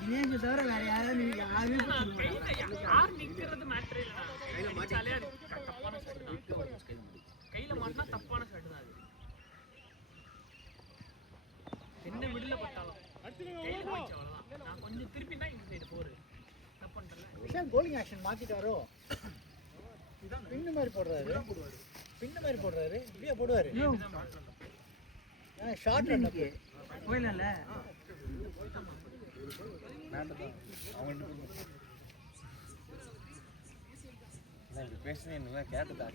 தினேஷ் தவிர வேற யாரும் கையில மாட்டினா தப்பான ஷாட் தான் அது. என்ன மிடில் பட்டாலும் கையில போச்சு அவ்வளவுதான். நான் கொஞ்சம் திருப்பி தான் இந்த சைடு போரு விஷால் bowling action மாத்திட்டாரோ? பின்னு மாதிரி போடுறாரு. பின்னு மாதிரி போடுறாரு. இப்படியே போடுவாரு. Short run போயிடல. பேசுனே என்ன கேட்டதா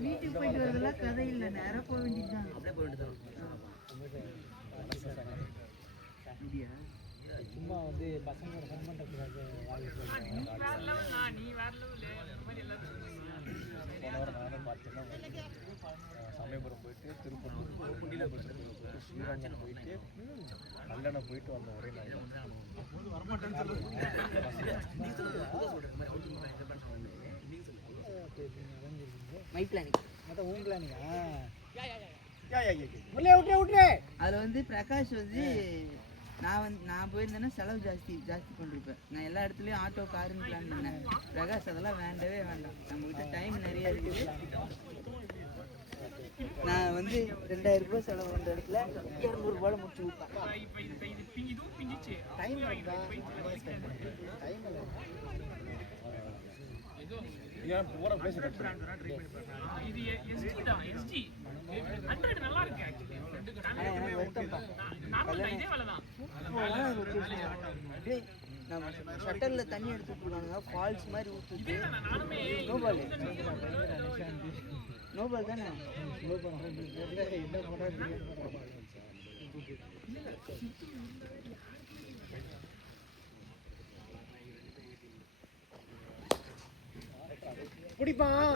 வீட்டுக்கு போயிட்டு வரதுல கதை இல்லை, நேரம் போக வேண்டியதுதான். அப்படியே போயிட்டு சும்மா வந்து பசங்களோட ஃபன் பண்ணுறதுக்காக போன வாரம் நானும் பார்த்தேன்னா சமயபுரம் போயிட்டு திருப்பூர் குண்டியில் போயிட்டு ஸ்ரீரஞ்சன் போயிட்டு கல்லணை போயிட்டு வந்த ஒரே நாள் மை பிளானிங் அதான் உன் பிளானிங்கா? அதில் வந்து பிரகாஷ் வந்து நான் போயிருந்தேன்னா செலவு ஜாஸ்தி பண்ணிருப்பேன். நான் எல்லா இடத்துலையும் ஆட்டோ காருன்னு பிளான் பண்ணேன். பிரகாஷ் அதெல்லாம் வேண்டவே வேண்டாம், நம்மகிட்ட டைம் நிறைய இருக்குது. நான் வந்து 2000 ரூபாய் செலவு பண்ணுற இடத்துல 200 ரூபாய் முடிச்சு விட்டேன். போகிற பிளேஸ் ஷட்டர்ல தண்ணி எடுத்து விட்டுருக்கானுங்க, ஃபால்ஸ் மாதிரி ஊற்றுது. நோபால் தானே? புடிப்பான்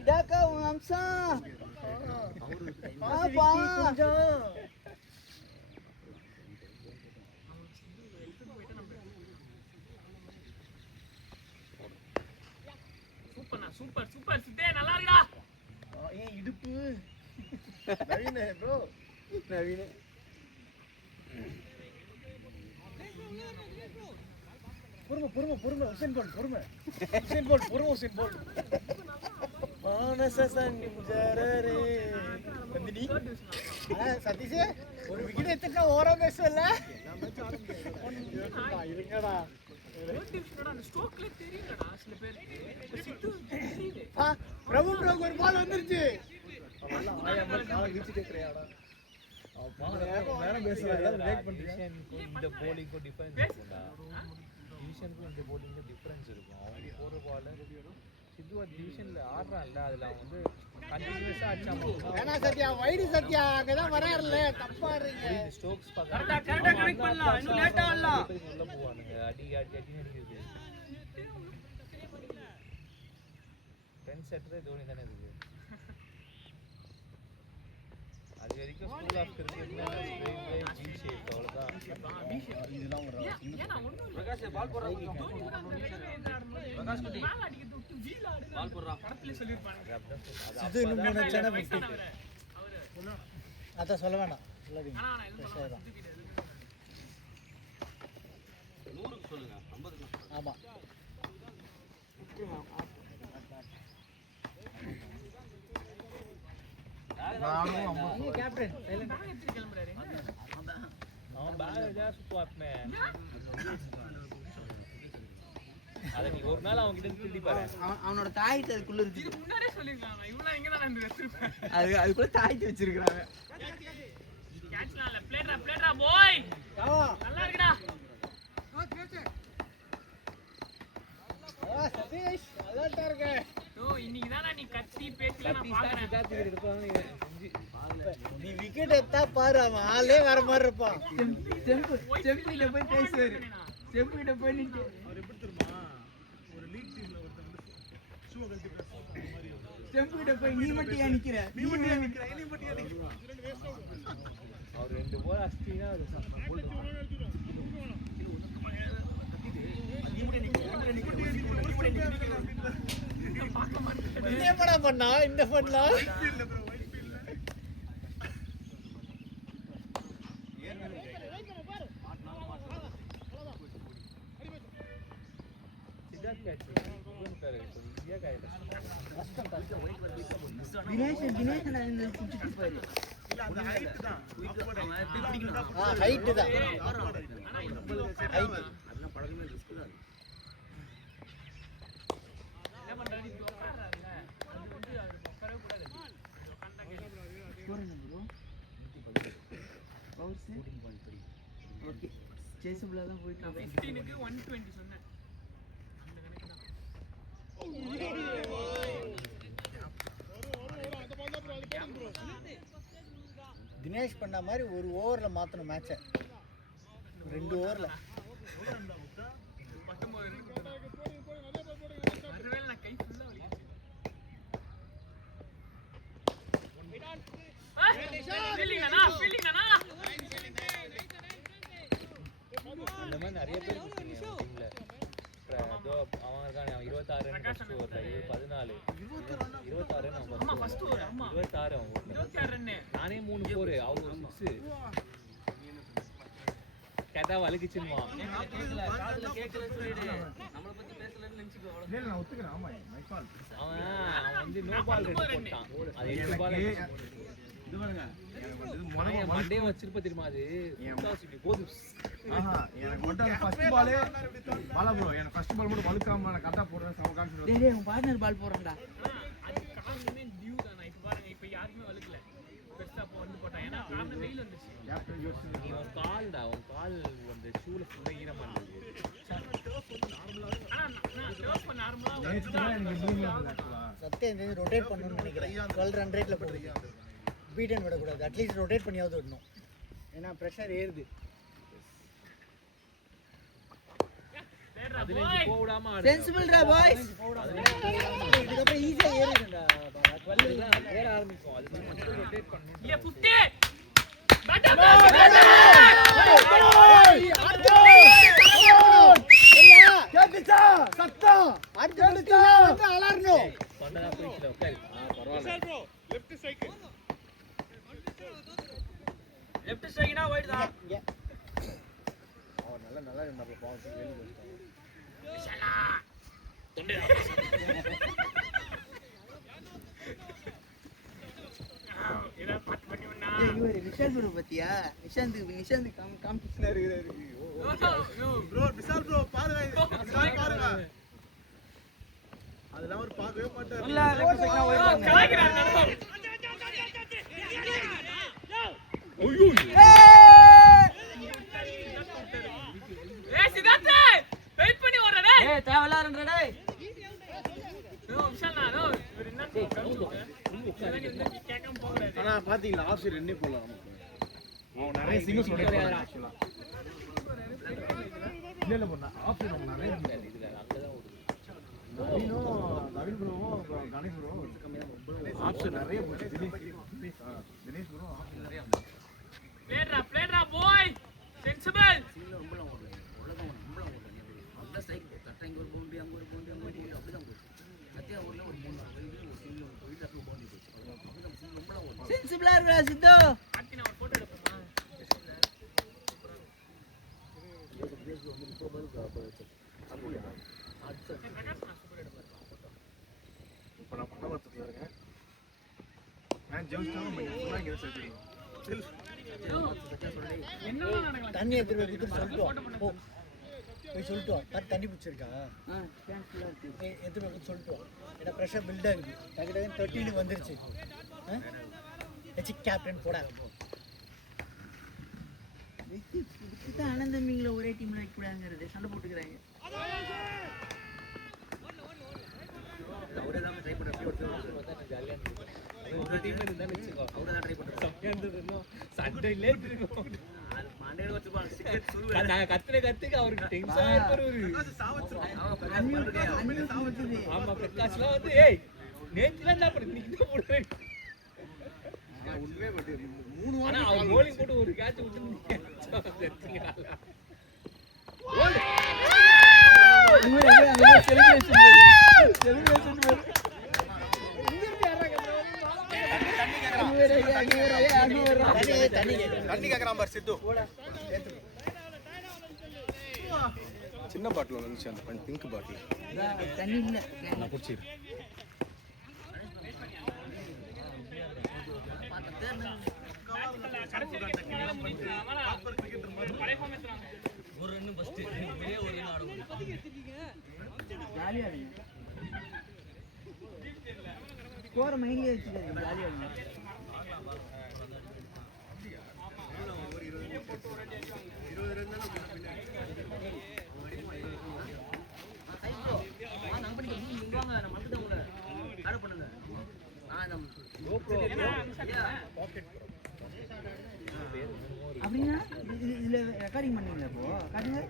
இதாக்கா உன் அம்சம் சூப்பர் சூப்பர் சித்தே, நல்லா இருக்குடா. ஏன் இடுப்பு நவீன ப்ரோ, நவீன பொறுமை உசேன் போல்ட் மானச சஞ்சரரே நந்தினி. சதீஷ் ஒரு விக்கெட் எடுத்துட்டா ஓரம் பேசல இருங்கடா. பிரபு ஒரு பால் வந்துருச்சு. இந்த போலிங்கும் டிஃபரன்ஸ் இருக்கும்டா. டிவிஷனுக்கும் இந்த போலிங்கும் டிஃபரன்ஸ் இருக்கும். அவங்க போகிற பால் சித்துவா டிவிஷனில் ஆடுறான்ல, அதில் அவன் வந்து கண்டினியூஸாக அடிச்சா வேணா சத்யா, வைடு சத்யா அங்கதான் வராருல்ல, தப்பா இருக்கு. ஸ்டோக்ஸ் உள்ள போவானுங்க, அடி அடிக்கிறது. 10 செட்டரே தோனி தானே இருக்கு. அது வரைக்கும் ஸ்கூல் ஆஃப் கிரிக்கெட்ல ஜி ஷேப் அவ்வளவுதான். இதெல்லாம் ஒரு பிரகாஷ் பால் போடுறாங்க. பிரகாஷ் குட்டி பால் போடுறான். படத்துல சொல்லிருப்பாங்க. இது இன்னும் 3 சேனல் விட்டு அத சொல்ல வேண்டாம், சொல்லாதீங்க. 100க்கு சொல்லுங்க, 50க்கு. ஆமா கேப்டன் அவன் பேக் சூப்பர்மே. அத நீ ஒரு நாள் அவன் கிட்ட திருடி பாரு. அவனோட தாயிட்ட அதுக்குள்ள இருக்கு. இது முன்னாடியே சொல்லிருக்காங்க, இவனா எங்க தான் வந்து வச்சிருப்பாங்க. அதுக்குள்ள தாயிட்ட வச்சிருக்காங்க. கேட்ச்லாம் இல்ல, பிளேட்ரா பாய். நல்லா இருக்குடா. சதீஷ் அலர்ட்டா இருக்கு. இன்னைக்கு தான நீ கத்தி பேச்சல நான் பாக்குறேன். நீ விக்கெட் எடுத்தா பாரு, அவன் ஆளே வேற மாதிரி இருப்பான். செம்பிட்ட போய் பேசுவாரு. செம்பிட்ட போய் நின்று அவர் எப்படி தெரியுமா, ஒரு லீக் டீம்ல ஒருத்தர் வந்து ஷூ கழட்டி பேசுற மாதிரி ஸ்டெம்ப் கிட்ட போய் நீ மட்டும் ஏன் நிக்கிற அவர் 2 போல் அடிச்சிட்டீங்கன்னா அது என்னடா பண்ணா இந்த பண்ணலாம் சித்தார்த் கேட்ச் பேர் இந்தியா காயிட்ட தினேஷ் நான் குடிச்சிட்டு போயிரு ஹைட் தான் ஓகே சேசுபுல தான் போயிட்டு 15க்கு 120 சொன்னேன் அந்த கணக்கு தான் தினேஷ் பண்ண மாதிரி ஒரு ஓவர்ல மாத்தணும் மேட்சை 2 ஓவர்ல 19 ஒருவேளை நான் கை ஃபுல்லா வலிக்குது ஃபீலிங் அண்ணா இந்த மாதிரி நிறைய பேர் டீம்ல அவன் இருக்கான் 26 ரன் ஓவர்ல 14 26 ஆமா ஃபர்ஸ்ட் ஓவர் ஆமா 26 அவன் 26 ரன் நானே 3 4 அவங்க 6 கேட்டா வலிக்குச்சுமா கேக்கல காதுல கேக்கல சொல்லிடு நம்மள பத்தி பேசலன்னு நினைச்சுக்கோ இல்ல நான் ஒத்துக்கிறேன் ஆமா மை கால் அவன் வந்து நோ பால் ரெடி போட்டான் அது 8 பால் இது பாருங்க எனக்கு வந்து இது நான் மண்டே வச்சிருப்ப தெரியுமா அது இப்படி போது ஆஹா எனக்கு மட்டும் ஃபர்ஸ்ட் பாலே பாலா ப்ரோ எனக்கு ஃபர்ஸ்ட் பால் மட்டும் வழுக்காம நான் கரெக்ட்டா போடுறேன் சம கான்ஃபிடன்ஸ் டேய் உன் பார்ட்னர் பால் போறடா அது காரணமே டியூ தான் இப்ப பாருங்க இப்ப யாருமே வலுக்கல பெருசா போ வந்து போட்டான் ஏன்னா காரணம் வெயில் வந்துச்சு கேப்டன் யோசிச்சு நீ உன் கால்டா உன் கால் அந்த ஷூல ஃபுல்லா ஈரமா இருந்தது ஆனா நான் டர்ஃப் நார்மலா நேத்து தான் எனக்கு ட்ரீம் இருந்தது ஆக்சுவலா சத்தியம் இந்த ரொட்டேட் பண்ணணும்னு நினைக்கிறேன் 12 ரன் ரேட்ல போகுது பீட் அண்ட் விடக்கூடாது அட்லீஸ்ட் ரொட்டேட் பண்ணியாவது விடணும் ஏன்னா ப்ரெஷர் ஏறுது தேடுறா பாய் போடாம சென்சிபிள்டா பாய்ஸ் இதுக்கப்புறம் ஈஸியா ஏறிடும்டா 12 தான் ஏற ஆரம்பிக்கும் அது மட்டும் ரொட்டேட் பண்ணனும் இல்ல 50 பேட்டர் கேக்குச்சா சத்தம் அடுத்து வந்து அலறணும் பண்ணதா போயிடுச்சு உட்காரு பரவாயில்லை லெஃப்ட் ஸ்ட்ரைக்னா வைட் தான் அவன் நல்லா இருந்தாப்ல பாவம் வெளிய போயிட்டான் விஷாலா தொண்டை இதா பாத்து பண்ணி வந்தா இவரு நிஷாந்த் ப்ரோ பத்தியா நிஷாந்த் காம்படிஷனா இருக்குறாரு ப்ரோ விசால் ப்ரோ பாருங்க விசால் பாருங்க அதெல்லாம் அவர் பார்க்கவே மாட்டாரு இல்ல லெஃப்ட் சைடுல ஓடுறாங்க கலாய்க்கிறாரு நடுவர் ஐயோ ஏய் சித்தார்த் வெயிட் பண்ணி ஓடுறா டேய் ஏய் தேவலாரன்ற டேய் நோ விஷால் நோ இவர் என்ன கேட்காம போகக்கூடாது ஆனா பாத்தீங்களா ஆஃப் சைடு ரெண்டே போலாம் நமக்கு அவன் நிறைய சிங்கிள்ஸ் ஓடுறான் ஆக்சுவலா இல்ல பண்ணா ஆஃப் சைடு நம்ம நிறைய இதுல அங்கதான் ஓடுது நவீன் ப்ரோவும் கணேஷ் ப்ரோ ஆஃப் சைடு நிறைய போச்சு தினேஷ் ப்ரோ ஆஃப் சைடு நிறைய பிளேடா பாய் சென்சிபிள் சென்சிபிளா இருக்கா சித்தோ ஆர்த்தி நான் ஒரு போட்டோ எடுப்போமா இப்போ நான் பண்ண வரதுல இருக்கேன் நான் ஜெயிச்சிட்டேன் நம்ம ஃபுல்லா இங்க செஞ்சிருக்கோம் என்னெல்லாம் நடக்கலாம் தண்ணி எடுத்து வைக்கிட்டு சொல்லிட்டு போ போய் சொல்லிட்டு வா தண்ணி பிடிச்சிருக்கா கேன்சலா இருக்கு எடுத்து வைக்கிட்டு சொல்லிட்டு வா ஏன்னா ப்ரெஷர் பில்ட் ஆகுது டக்கு 13 வந்துருச்சு ஹெச் கேப்டன் போடாத போ இதுக்கு ஆனந்தம் மீங்கள ஒரே டீம்ல வைக்க கூடாதுங்கிறது சண்டை போட்டுக்கறாங்க ஜாலியா ஒரு டீம் இருந்தா வெச்சுக்கோ அவரதான் ட்ரை பண்றோம் சமையா இருந்ததுன்னா சண்டை இல்ல இருக்கும் மாண்டேல வச்சுப்பாங்க சிக்கெட் சுருவே நான் கத்துக்கு அவருக்கு டென்ஷன் ஆயிருப்பாரு ஆமா பிரகாஷ்லாம் வந்து ஏய் நேத்துலாம் தான் அப்படி நீங்க போடுறேன். நான் உண்மையே பட்டு 3 ஆனா வாரம் அவர் bowling போட்டு ஒரு catch விட்டு செத்துறீங்க. தண்ணி கேக்குறான் பார் சித்து. சின்ன பாட்டில் வந்துச்சு அந்த பிங்க் பாட்டில். தண்ணி இல்ல நான் குடிச்சிரு. ஜாலியா இருங்க. ஸ்கோரை மைண்ட்லயே வச்சுக்காதீங்க, ஜாலியா இருங்க. அப்படின்னா இதுல ரெக்கார்டிங் பண்ணீங்களா இப்போ? காட்டுங்க.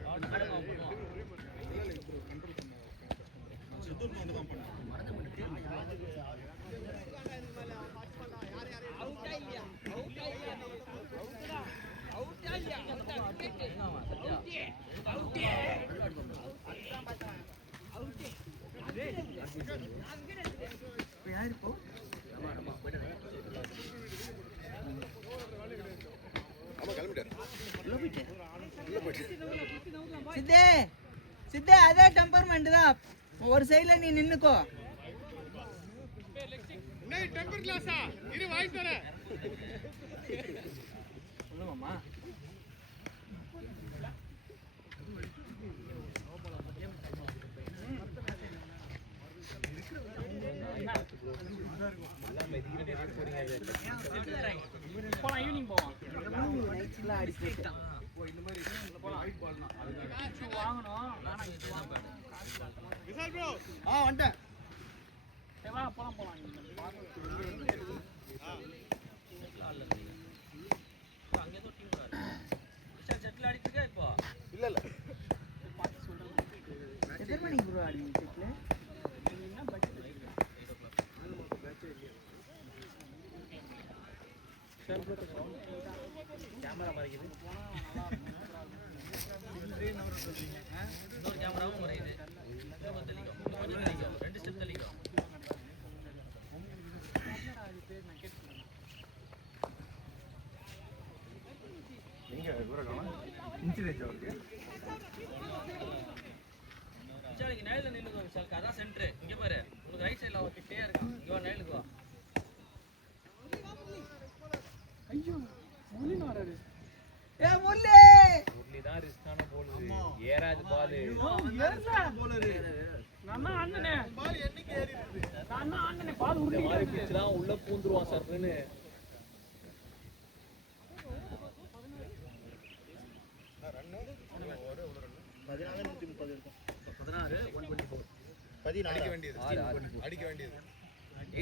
இப்போ யார் இப்போ? ஆமா கிளம்பிட்டாரு. உள்ள போயிட்டேன். சித்தே சித்தே அதே டெம்பர்மெண்ட் தான். ஒரு சைடுல நீ நின்னுக்கோ. டெம்பர் கிளாஸா இரு வாங்கி தரேன். சொல்லுமாமா. போலாம் ஈவினிங் போவோம். நைட்லாம் அடி போயிட்டு. வாங்கணும். விசால் ப்ரோ வந்துட்டேன். சரி வா போலாம் போலாம். இல்ல இல்ல எத்தனை மணிக்கு ப்ரோ ஆடுவீங்க செட்ல? கேமரா மறைக்குது. இன்னொரு கேமராவும் மறையுது. ரெண்டு ஸ்டெப் தள்ளிக்கும். எங்க இவரகானா இன்சிடென்ட் அவருக்கு விஷாலுக்கு நேரில் நின்னுக்கோ. விஷாலுக்கு அதான் சென்டர். இங்க பாரு, உனக்கு ரைட் சைடில் அவன் கிட்டே இருக்கான். இங்க வா, நேரிலுக்கு வா. ஐயோ முள்ளி வராது. ஏ முள்ளி முரளி தான் ரிஸ்கான போல். ஏறாது பால். நான் ஆண்டனே பால் என்னைக்கு ஏறி இருக்கு. நான் ஆண்டனே பால் இந்த உருட்டி. மாதிரி பிடிச்சலாம் உள்ள பூந்துருவான் சர்ன்னு. ரன் ஒரு 14 இருக்கும். 16 124 அடிக்க வேண்டியது. அடிக்க வேண்டியது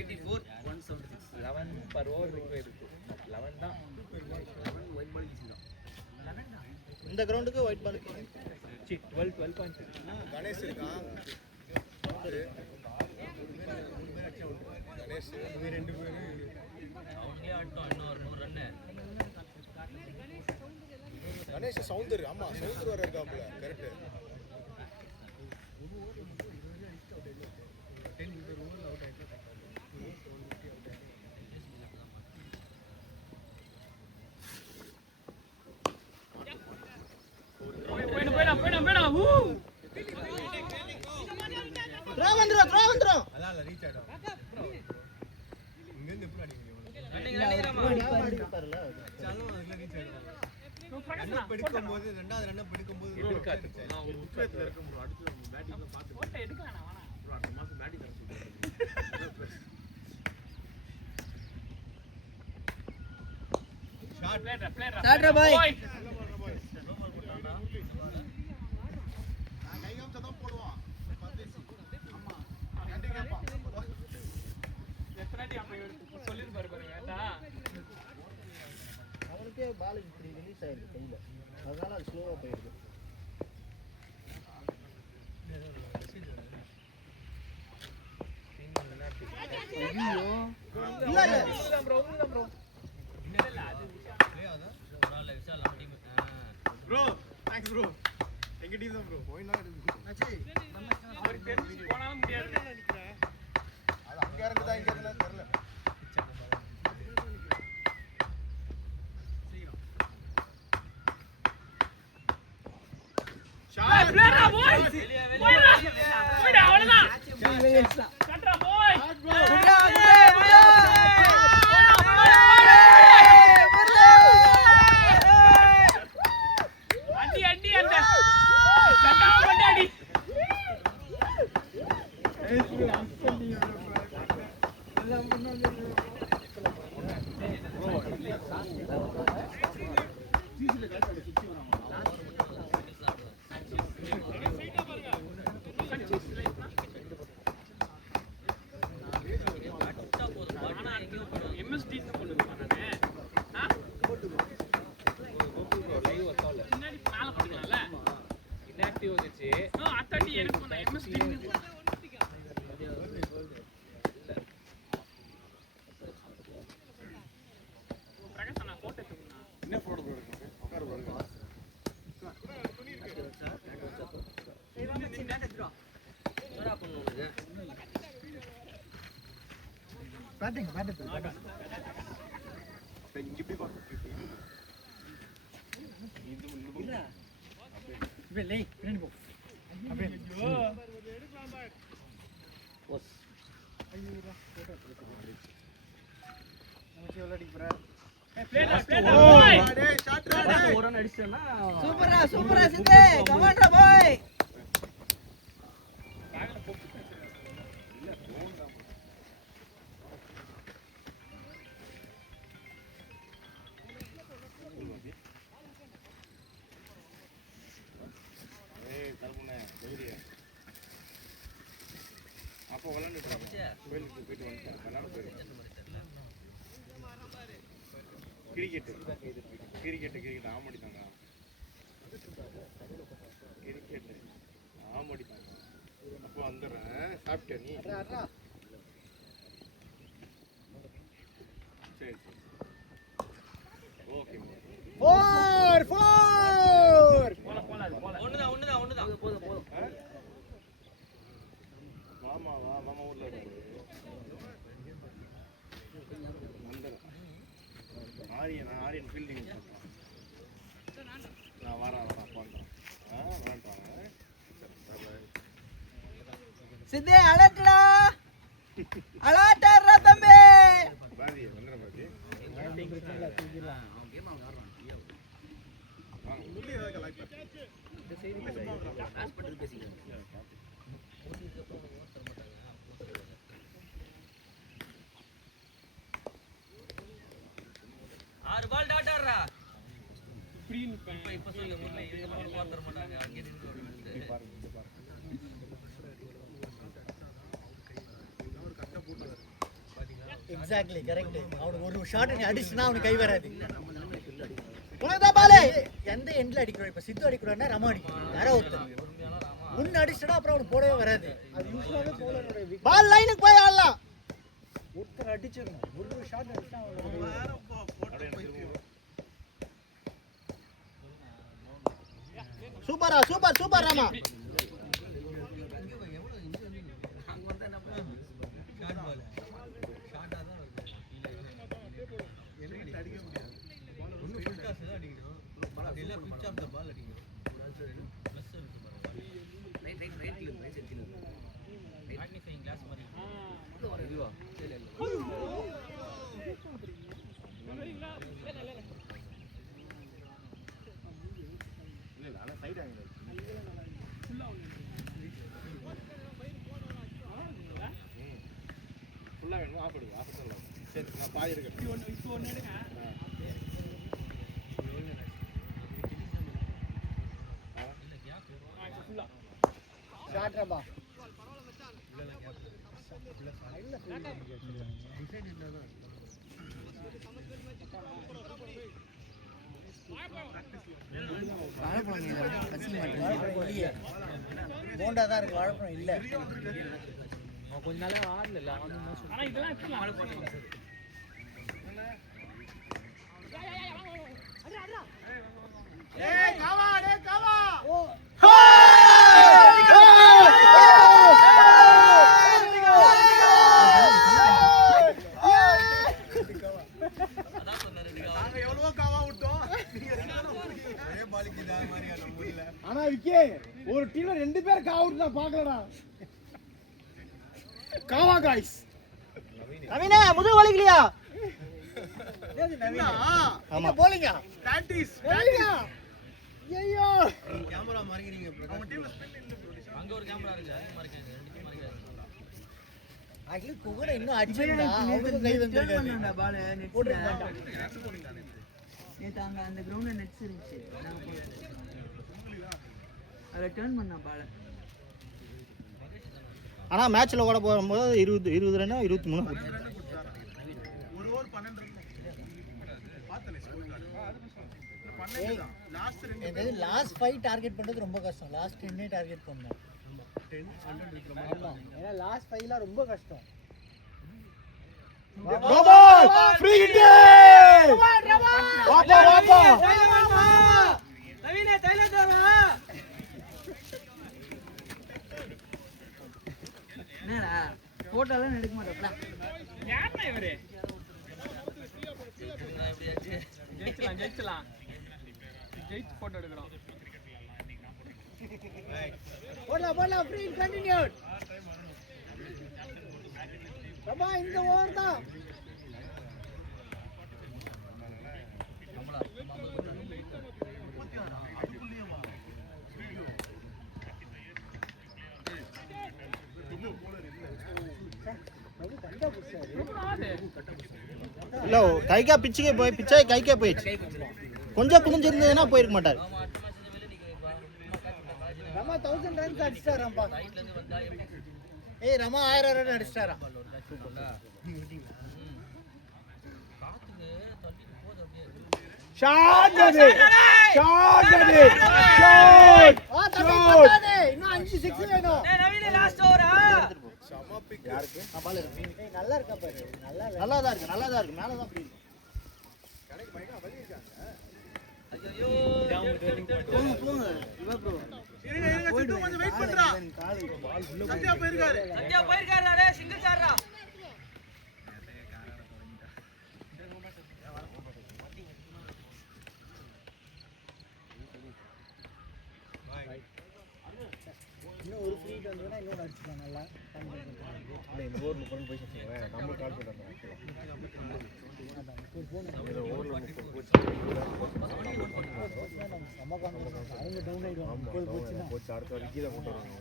84 176 11 per over இருக்கு. 11 தான். ஒயிட் பால் வீசிடும். இந்த கிரவுண்டுக்கு ஒயிட் பால் 12.6. கணேஷ் இருக்கான். கணேஷ் இவங்க 2 பேரும் அவங்களே ஆட்டம். இன்னொரு 100 ரன்னு. கணேஷ் சவுந்தர். ஆமா சவுந்தர் வர இருக்காப்ல. கரெக்ட். போயிடா ஊ. த்ரோ வந்துரும். அதான் இல்ல ரீச் ஆயிடும். இங்க இருந்து எப்படி அடிங்க? ஆடி இருப்பாருல. சாலும் அதுல ரீச் ஆயிடும். பிரகாஷ்னா பிடிக்கும்போது ரெண்டாவது ரன் பிடிக்கும்போது நான் ஒரு உச்சத்துல இருக்கும் ப்ரோ. அடுத்து பேட்டிங் பார்த்து போட்டோ எடுக்க வேணாம் வேணாம். ப்ரோ அடுத்த மாசம் பேட்டிங் தர சொல்றேன். ஷாட் பிளேயர் சாட்ரா பாய். கைகாம் சதம் போடுவான். ஆமா. கண்டி கேப்பான். எத்தனை அப்ப சொல்லிருப்பாரு பாருங்க. அவனுக்கே பால் இப்படி ரிலீஸ் ஆயிருக்கு கையில. அதனால அது ஸ்லோவா போயிடுது. ஐயோ இல்ல இல்ல பரவாயில்ல விஷால் நம்ம டீம் ப்ரோ தேங்க்ஸ் ப்ரோ எங்க டீம் தான் ப்ரோ போயினா அவருக்கு தெரிஞ்சு போனாலும் முடியாது. அது அங்க இறங்குதா இங்க இறங்குதா தெரியல ஏய், பிளேயரா போய் போய்டா போய்டா அவ்வளவுதான். கட்றா போய் அடி அடி அந்த சட்டாவ பண்ணி அடிச்சா போதும் பாட்டு எங்கேயும் போடுவாங்க. எம்எஸ்டி போடுங்க நானே. ஆ? லைவ் ஒர்க்கால பின்னாடி மேல போட்டுக்கலாம்ல. இன்ஆக்டிவ் வந்துச்சு. அத்தாண்டி எனக்கு நான் எம்எஸ்டி பிரகாஷ் நான் போட்டோ எடுத்துக்கணும். என்ன போட ப்ரோ இருக்கு உட்கார ப்ரோ இருக்கு என்னடா பண்ணுவாங்க? பேட்டிங் இங்க இப்படி பா லே பின்னாடி போ அப்படியே பிளேடா போய் டேய் ஷாட் ஒரு ரன் அடிச்சேன்னா சூப்பரா சூப்பரா சித்தே கமாண்டா பாய் ஏய் தரமுனே தைரியம் அப்போ விளையாண்டுட்டு இருக்கேன் கோயிலுக்கு போயிட்டு வந்துட்டேன் விளையாட போயிருக்கேன் கிரிக்கெட் ஆமாடித்தாங்க கிரிக்கெட் ஆமாடித்தாங்க அப்போ வந்துடுறேன் சாப்பிட்டே நீ சரி சரி ஓகே ஒண்ணுதான் போதும் மாமா ஊர்ல இருக்கு ஆரியன் ஃபீல்டிங் நான் வரேன் பண்ணுறேன் விளாண்டுறாங்க சித்தே அலர்ட்டடா அலர்ட்டடா தம்பி பாதி வந்துடுறேன் பாதி ஆறு பால் டாட்டாடுறா. இப்படி நிப்பேன். இப்ப சொல்லுங்க முல்லை இதுக்கப்புறம் போக தர மாட்டாங்க அங்கே நின்று எக்ஸாக்ட்லி கரெக்ட் அவனுக்கு ஒரு ஷாட் நீ அடிச்சுனா அவனுக்கு கை வராது உனக்குதான் பாலே எந்த எண்ட்ல அடிக்கிறோம் இப்ப சித்து அடிக்கிறோம்னா ரமா அடிக்கும் யாரோ ஒருத்தர் உன்னை அடிச்சுட்டா அப்புறம் அவனுக்கு போடவே வராது அது யூஸ்வலாவே போலரோட பால் லைனுக்கு போய் ஆடலாம் ஒருத்தர் அடிச்சிடணும் ஒரு ஷாட் அடிச்சா சூப்பரா சூப்பர் ராமா ஃபுல்லாக வேணும் ஆஃப் எடுங்க ஆஃப் பண்ணலாம் சரி நான் பாதி எடுக்கிறேன் இப்போ ஒன்று எடுங்க. ஃபுல்லா ஷாட் ரபா வாழைப்பழம் பசி மாட்டேங்குது போண்டா தான் இருக்கு வாழைப்பழம் இல்ல அவன் கொஞ்ச நாளா ஆடல அவன் என்ன ஆனா இதெல்லாம் எப்படி ஆளு போடுறாங்க டேய் காவா டேய் காவா அதான் சொன்னேன் 2 காவா நாங்க எவ்வளவோ காவா விட்டோம் நீங்க ஒரே பாலுக்கு இதா மாதிரி ஆட முடியல ஆனா விக்கே ஒரு டீம்ல 2 பேர் காவுட் நான் பார்க்கலடா. காவா காய்ஸ். நவீனா முதுகு வலிக்கலையா? என்ன ஆமா போலிங்க. பிராக்டீஸ் ஐயோ கேமரா மாறிக்கிறீங்க அவங்க டீம்ல ஸ்பின் இல்ல அங்க ஒரு கேமரா இருக்கு அதிகமா இருக்காது 2 மார்க் ஆக்சுவலி குகட இன்னும் அடிச்சிருந்தா அவங்க கை வந்திருக்காது. பால் நெட் போட்டுருந்தாங்க. நேற்று அங்கே அந்த கிரவுண்டில் நெட்ஸ் இருந்துச்சு நாங்கள் போய் அதில் டேர்ன் பண்ணோம் பாலை. ஆனா மேட்ச்ல ஓட போகும்போது 20 ரன் 23 ஒரு ஓவர் 12 பார்த்தனே score card 12 last 2 last 5 target பண்றது ரொம்ப கஷ்டம். லாஸ்ட் 10 டார்கெட் பண்ணோம். 10 100 இருக்கிற ஆமா ஏன்னா லாஸ்ட் 5ல ரொம்ப கஷ்டம். கோபால் ஃப்ரீ ஹிட் வாப்பா வாப்பா நவீனே தைலண்ட் வரா என்னடா ஃபோட்டோலாம் எடுக்க மாட்டோம்ல. யாருன்னா இவரு எப்படியாச்சு ஜெயிச்சலாம் ஜெயிச்சு போட்டோ எடுக்கிறோம் போடலாம் ஃப்ரீ கண்டினியூட். ரமா இந்த ஓவர் தான். இல்ல கைக்கா பிச்சுக்கே போய் பிச்சாய் கைக்கே போயிடுச்சு. கொஞ்சம் குனிஞ்சிருந்ததுன்னா போயிருக்க மாட்டார். ரமா 1000 ரன்ஸ் அடிச்சாராம்பா. ஏய் ரமா 1000 ரன் அடிச்சாரா. ஷாட் அது ஷாட் அது ஷாட் ஆ தம்பி பத்தாதே. இன்னும் 5 6 வேணும். டேய் நவீனே லாஸ்ட் ஓவரா சம பிக் யாருக்கு பால் இருக்கு. ஏய் நல்லா இருக்கா பாரு. நல்லா நல்லா தான் இருக்கு மேல தான் ஃப்ரீ. கடைக்கு பயங்கர வலி இருக்காங்க ஐயோ போங்க போங்க இவா ப்ரோ இருங்க சித்து கொஞ்சம் வெயிட் பண்றா சத்யா போயிருக்காரு சத்யா போயிருக்காரா டேய் சிங்கிள் சார்ரா இன்னும் ஒரு ஃப்ரீ வந்தா இன்னொரு அடிச்சுக்கலாம் நல்லா. இந்த ஓவர்ல பண்ணி போய் சொல்லுங்க நம்ம கால் பண்றாங்க ஓவர்ல நம்ம கான்ஃபிடன்ஸ் அவங்க டவுன் ஆயிடுவாங்க. கோல் போச்சுனா கோச் அடுத்த வரைக்கும் கீழ கொண்டு வராங்க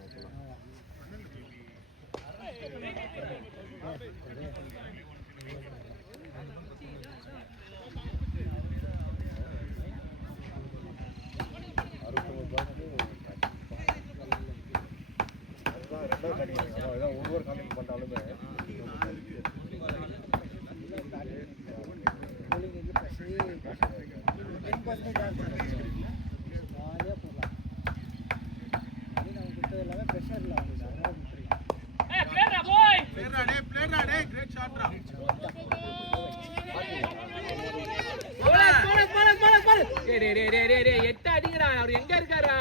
அதுதான் ரெண்டாவது கடிங்க அதான் ஒவ்வொரு காலேஜ் பண்ணாலுமே bowling இது பிரஷரே 10% ஜாலியா போடலாம். அது நம்ம கிட்ட எல்லாமே பிரஷர்ல வந்து அதனால விட்டுறலாம். ஏய் பிளேயரா பாய் பிளேயரா டேய் கிரேட் ஷாட்ரா டேய் 8 அடிங்கடா அவர் எங்க இருக்காரா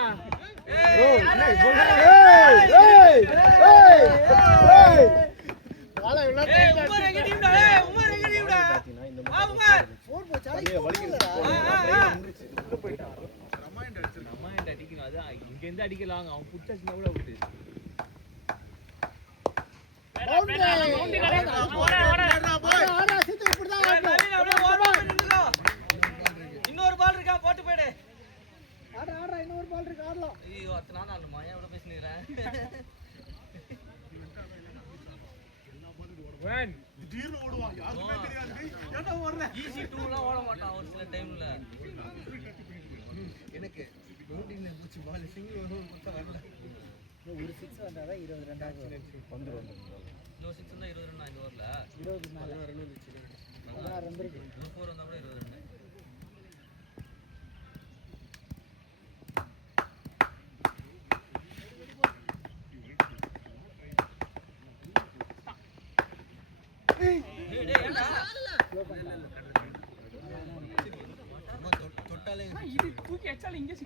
வாளை இவ்வளவு ஏய் உமர் எங்க டீம்டா ஏய் உமர் எங்க டீம்டா ஆ உமர் போர் போச்சா இல்லடா. நம்ம இந்த அடிக்கணும் அது இங்க இருந்து அடிக்கலாம் அவன் புடிச்சா கூட விட்டு ஆனா சித்து இப்படி தான் ஆடணும். நவீன் அப்படியே ஓவர் நின்னுக்கோ இன்னொரு பால் இருக்கா போட்டு போடு ஆடுறா இன்னொரு பால் இருக்கு ஆடலாம். ஐயோ அத்தனை நாள் நான் மாயா எவ்வளவு பேசினீங்கறேன் வேன் திடீர்னு ஓடுவான் யாருக்குமே தெரியாது என்ன ஓடுற ஈஸி 2 லாம் ஓட மாட்டான் ஒரு சில டைம்ல எனக்கு ஓடின பூச்சி பால் சிங்கிள் ஒரு குத்த வரல ஒரு 6 வந்தாதான் 20 ரன் ஆகும். வந்து இன்னொரு 6 இருந்தா 20 ரன் இந்த ஓவர்ல 20 மேல 16 வந்திருக்கு. இன்னொரு 4 வந்தா கூட 20 ரன் ஏன்டா இது தூக்கி அடிச்சாலும் இங்கே 6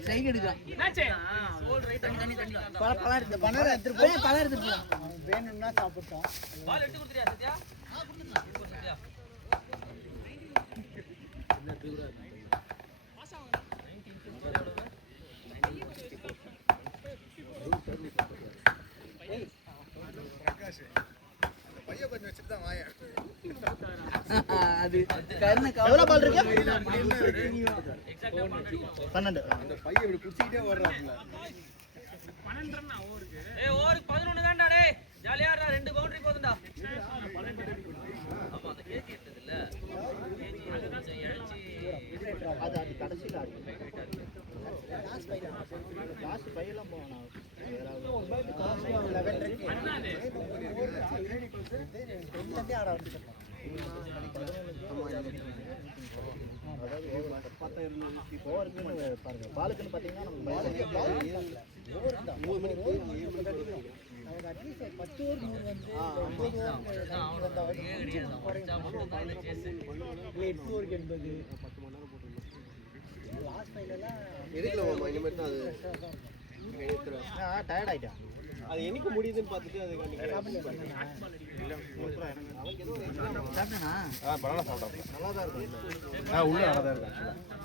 ஸ்ட்ரைக் எடுக்கலாம். என்னாச்சு சோல் ரைட் தண்ணி பழம் எடுத்து பணம் எடுத்துட்டு போய் பழம் எடுத்துட்டு போலாம். வேணும்னா சாப்பிட்டோம். பால் எடுத்து கொடுத்துறியா சத்யா சத்யா அது கருணை எவ்வளவு பால் இருக்கு? எக்ஸாக்ட்டா 12. அந்த பையன் இப்படி குடிச்சிக்கிட்டே வர்றாப்புல 12 ரன் ஓவருக்கு ஏய் ஓவருக்கு 11 தான்டா டேய் ஜாலியா இருடா 2 பவுண்டரி போதும்டா ஆமா அந்த கேஜி எடுத்தது இல்ல கேஜி கொஞ்சம் இழைச்சி அது கடைசியில் ஆடும். லாஸ்ட் ஃபைவ்லாம் போகணும். ஒரு பால் காசு 11 இருக்கு. ரெண்டுலேருந்தே ஆட ஆரம்பிச்சிருக்கோம். ஓவருக்குன்னு பாருங்க, பாலுக்குன்னு பார்த்தீங்கன்னா நம்ம ஓவர் தான் 3 மணிக்கு அவங்க அட்லீஸ்ட் 10 ஓவர் 100 வந்து 9 ஓவர் வந்தால் இல்லை 8 ஓவருக்கு 80 லாஸ்ட் ஃபைனலாம் டயர்ட் ஆகிட்டேன். அது என்னைக்கு முடியுதுன்னு பார்த்துட்டு அது சாப்பிட்டேனா? பரவாயில்ல சாப்பிட்டோம். நல்லா தான் இருக்கும். உள்ள நல்லா தான் இருக்கும்.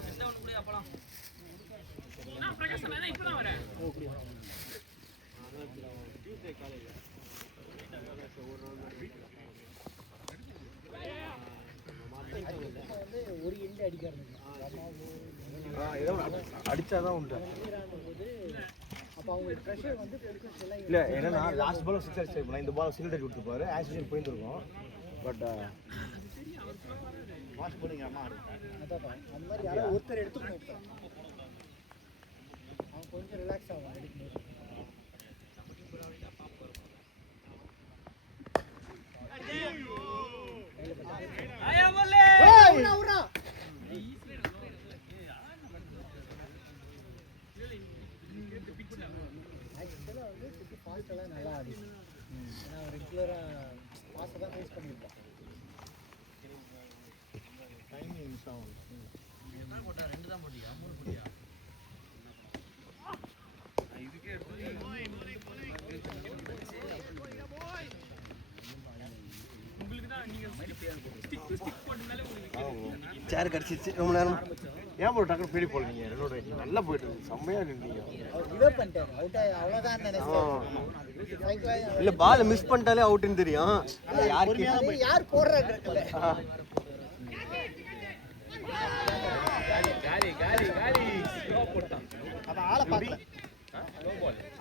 என்ன ஒண்ணு கூட அப்பலாம் நான் பிரகாஷ் நான் இப்ப தான் வரேன் வந்து ஒரு எண்டு அடிக்கிறாங்க. ஏதோ அடிச்சாதான் உண்டு. அப்போ அவங்களுக்கு ப்ரெஷர் வந்து பெருசு எல்லாம் இல்லை என்னன்னா லாஸ்ட் பால் 6 அடிச்சிருப்போம். இந்த பால் சிங்கிள் அடி கொடுத்துருப்பாரு. ஆக்சிஜன் போயிருந்துருக்கும். பட் வாஷ் பண்ணிங்க அம்மா ஆடு. அதான் அந்த மாதிரி யாரோ ஒருத்தர் எடுத்துக்கணும். இப்போ அவன் கொஞ்சம் ரிலாக்ஸ் ஆகும் அடிக்கும்போது. ஆயா மல்லே உரா ஆக்சுவலாக வந்து சிட்டி ஃபால்ட் எல்லாம் நல்லா ஆடி. ஏன்னா ரெகுலராக பாஸை தான் ஃபேஸ் பண்ணியிருப்பான். டைமிங் மிஸ் ஆகும். என்ன போட்டா 2 தான் போட்டியா 3 போட்டியா உங்களுக்கு தான் நீங்க ஸ்டிக் டு ஸ்டிக் போட்டனால உங்களுக்கு சேர் கடிச்சிச்சு ரொம்ப நேரம். ஏன் ப்ரோ டக்குனு பீடி போடுறீங்க? ரெனோட நல்லா போயிட்டு இருக்கு. செம்மையா நின்றீங்க. அவர் கிவ் பண்ணிட்டார். அவுட் அவ்வளோதான் நினைச்சேன். இல்ல பால் மிஸ் பண்ணிட்டாலே அவுட்னு தெரியும். யார் போடுறாங்க காலி ஸ்லோ போட்டான். அவன் ஆளை பார்க்கல.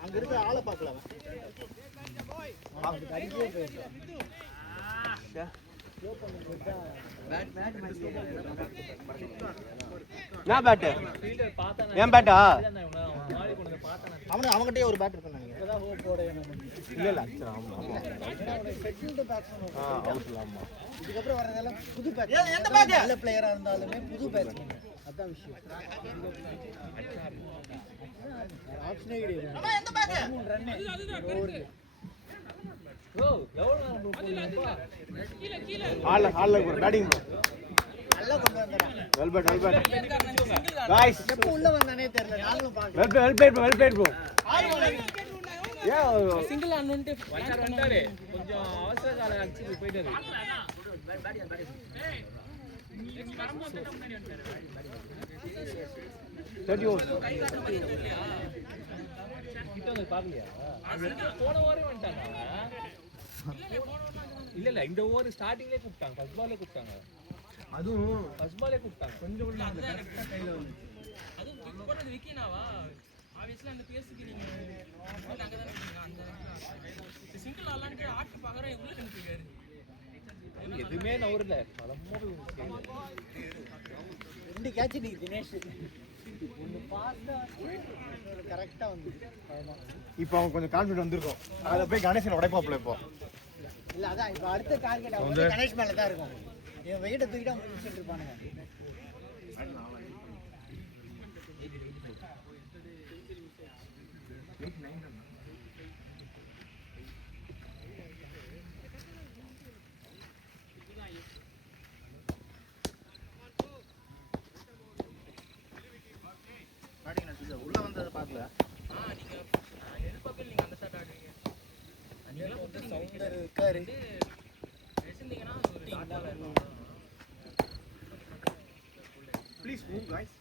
அங்க இருக்கிற ஆளை பார்க்கல அவன். அடிக்கவே போயிருக்கான். பேட் மேட்ச் நான் பேட்டு ஃபீல்டர் பார்த்தானே ஏன் பேட்டா? மாடி கொண்டு வந்து பார்த்தானே அவன்கிட்டயே ஒரு பேட் இருக்காங்க. இப்பதான் ஹோப் போட இல்ல இல்ல அச்சா ஆமா ஆமா செட்டில்டு பேட்ஸ்மேன். அவுட் ஆமா. இதுக்கப்புறம் வரதெல்லாம் புது பேட்ஸ்மேன். எந்த பேட் நல்ல பிளேயரா இருந்தாலுமே புது பேட்ஸ்மேன். அதான் விஷயம். ஆப்ஷனே கிடையாது. எந்த பேட் 3 ரன் ஓவர். ப்ரோ எவ்வளவு நேரம் ப்ரோ போறீங்கப்பா? ஹால்ல ஒரு பேட்டிங் நல்லா கொண்டு வந்தாராம். வெல் பேட் गाइस எப்போ உள்ள வந்தானே தெரியல. நாங்களும் பார்க்கல. Well bat bro. A single ஆன்னுட்டு வந்தாரு. கொஞ்சம் அவசர கால அடிச்சு போயிட்டாரு. ஏய் நீ வரும்போது தான் முன்னாடி வந்தாரு 30 ஓவர்ஸ் கிட்ட வந்து பாக்கலையா? போன ஓவரே வந்துட்டாங்க. இல்ல இந்த ஓவர் ஸ்டார்டிங்லயே கூப்பிட்டாங்க. ஃபர்ஸ்ட் பால்லே கூப்பிட்டாங்க. அதுவும் ஃபர்ஸ்ட் பால்லே கூப்பிட்டாங்க. கொஞ்சம் உள்ள அந்த கரெக்ட்டா கையில வந்து அது போறது விக்கினாவா ஆபீஸ்ல அந்த பேசுக்கு நீங்க அங்க தான் இருக்கீங்க. அந்த சிங்கிள் ஆலான்ட்டு ஆட்டு பாக்குற உள்ள நின்னுட்டாரு. எதுவுமே நவரல. பலமா ரெண்டு கேட்ச் இன்னைக்கு தினேஷ். ஒன்னு பாஸ்டா ஒரு கரெக்ட்டா வந்து. ஆமா. இப்போ அவன் கொஞ்சம் கான்ஃபிடன்ட் வந்திருக்கும். அத போய் கணேசன் உடைப்பாப்ல இப்போ. இல்ல அதான் இப்போ அடுத்த டார்கெட் அவங்க கணேஷ் மேல தான் இருக்கும். இவன் வெயிட்ட தூக்கிட்டு அவங்க முடிச்சிட்டு இருப்பானுங்க. சவுண்டர் இருக்காரு. வச்சிருந்தீங்கன்னா ஒரு டாட் பால் இருக்கும். Please move guys.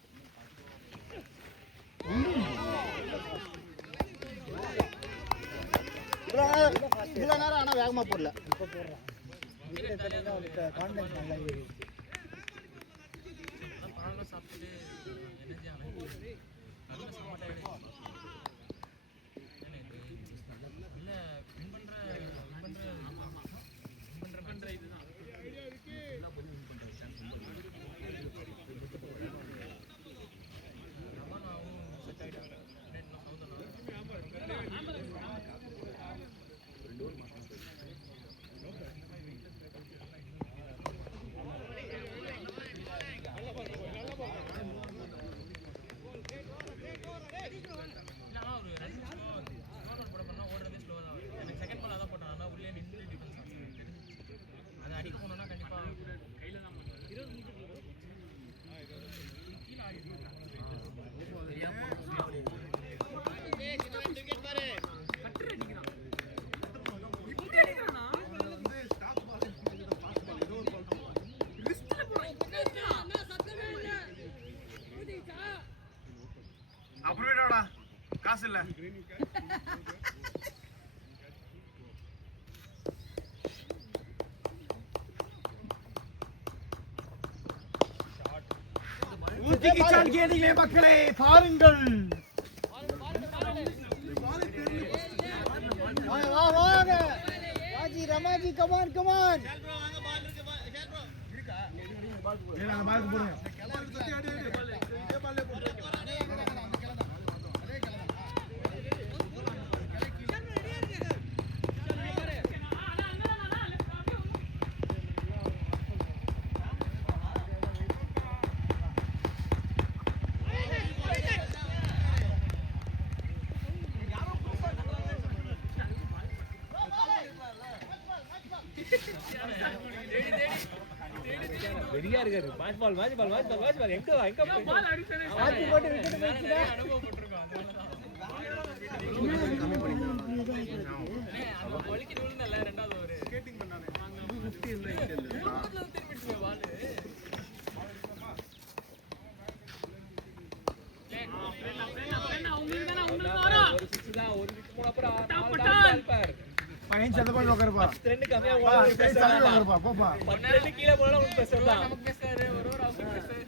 இவ்வளோ நேரம் ஆனால் வேகமாக போடல. இப்போ போடுறான். விக்கெட் எடுத்தாலே அவனுக்கு கான்ஃபிடன்ஸ் நல்லா ஏறிடுச்சு. பழம் சாப்பிட்டு எனர்ஜி ஆனது அதில் சாப்பாடு இல்லை வின் பண்ணுற இதுதான் ரமணாவும் செட் ஆகிட்டாங்க. அப்புறமேடா காசு இல்ல. ஊட்டிக்கு சால் கேட்டீங்களே மக்களே, பாருங்கள். வாங்க வாங்க ராஜி ரமாஜி கமான் கமான். ஏய் நான் பால் போடுங்க. வெறியா இருக்காரு. மேட்ச் பால் எங்க போய் பால் அடிச்சனே ஆத்தி போட்டு விக்கெட் போச்சுடா. அனுபவப்பட்டிருக்கோம். அதனால வலிக்கு விழுந்தல ரெண்டாவது ஓவர் ஸ்கேட்டிங் பண்ணானே 50 இல்ல இங்க இல்ல. திரும்பிடுச்சு பால். ஒரு 6 தான். ஒரு விக்கெட் போன அப்புறம் 4 பால் பார். பையன் சத போய் உட்காருப்பா. 10 கம்மியா பா, ஓட கை சத உட்காருப்பா போப்பா. 10 கீழ போனா ஒரு பிரஷர் தான். நமக்கு பேசாரு ஒரு ஓவர் அவுட் பேசாரு.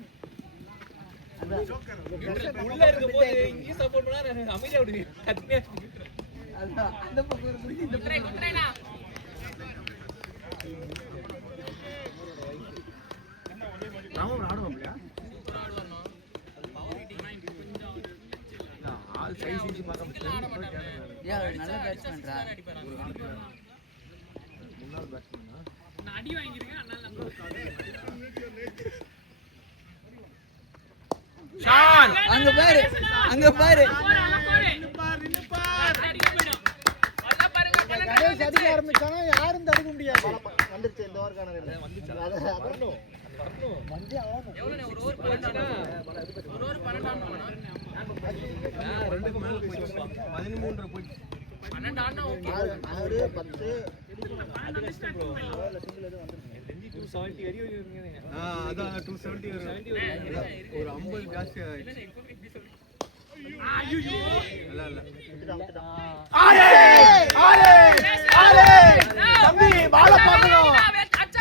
உள்ள இருக்கும்போது இங்க சப்போர்ட் பண்ணா அமைதியா விடுங்க. அதுமே அதான் அந்த பக்கம் இருக்கு இந்த பக்கம் குட்ரைனா நாம ஆடுவோம்லையா? ஆல் சைஸ் இஞ்சி பார்க்க ஏன் நல்ல பேட்ஸ்மேன்ரா. முன்னாள் பேட்ஸ்மேனா? நான் அடி வாங்கிருக்கேன். அதனால நம்ம ஷான் அங்க பாரு அங்க பாரு. கணேஷ் அடிக்க ஆரம்பிச்சானா யாரும் தடுக்க முடியாது. வந்துருச்சு இந்த ஓவர் காண வரணும். வரணும். வந்து ஆகணும். எவ்வளவு ஒரு ஓவர் 12 ஒரு ஓவர் 12 ரெண்டுக்கு மேல போயிடுச்சு. 13 போயிடுச்சு. 12 ஆனா ஓகே. 6 10 அது கஷ்டம் ப்ரோ. தெரிஞ்சு 270 வரையும் இருக்கீங்க. அதான் 270 வரும். ஒரு 50 ஜாஸ்தி ஆயிடுச்சு. ஐயோ இல்ல இல்ல. தம்பி பால பாக்கணும்.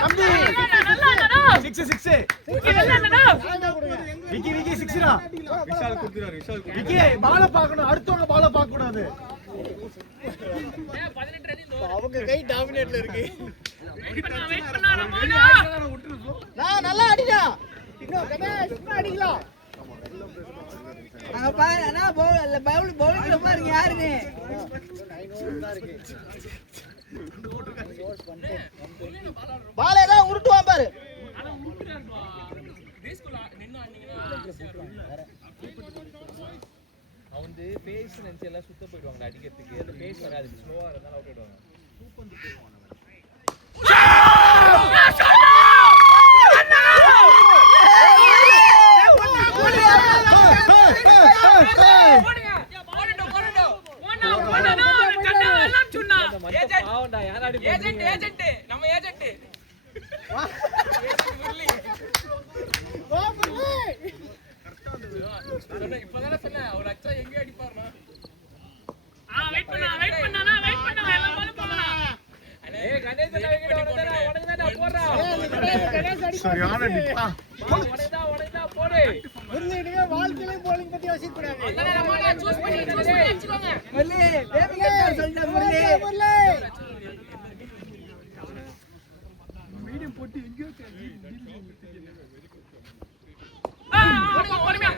தம்பி 6 விக்கி விக்கி 6 டா. விஷால் குடுத்துறாரு. விஷால் விக்கி பால பாக்கணும். அடுத்தவங்க பால பார்க்க கூடாது. 18 ரன் இந்த அவங்க கை டாமினேட்ல இருக்கு. வெயிட் பண்ணா ரமணா. நான் நல்லா அடிடா. இன்னும் கணேஷ் இன்னும் அடிக்கலாம். அங்க பாரு அண்ணா பவுலிங்ல பாருங்க யாருன்னு. 9 ஓவர் தான் இருக்கு. பால் ஏதா உருட்டுவான் பாரு. ஆனா உருட்டுறாருப்பா. ரேஸ்குள்ள நின்னு ஆடினீங்கன்னா அவன் பேஸ் நினைச்சு எல்லாம் சுத்த போயிடுவாங்க அடிக்கிறதுக்கு. அந்த பேஸ் வராது. ஸ்லோவா இருந்தாலும் அவுட் ஆயிடுவாங்க. பாவம்டா. யாரா ஏஜென்ட் ஏஜென்ட் நம்ம ஏஜென்ட் முரளி வா முரளி இப்பதானே சொன்னேன் அவர் அச்சா எங்க அடிப்பாருனா வெயிட் பண்ணா எல்லாம் போல போலாம். ஏய் கணேஷ் அண்ணா எங்க உனக்கு தான் போறா கணேஷ் அடி சரியான நிப்பா. உனக்கு தான் போடு முரளி நீங்க வாழ்க்கையில bowling பத்தி யோசிக்க கூடாது அதனால நம்ம சூஸ் பண்ணி வச்சுக்கோங்க முரளி பேபி கட்ட சொல்லிட்டா முரளி. முரளி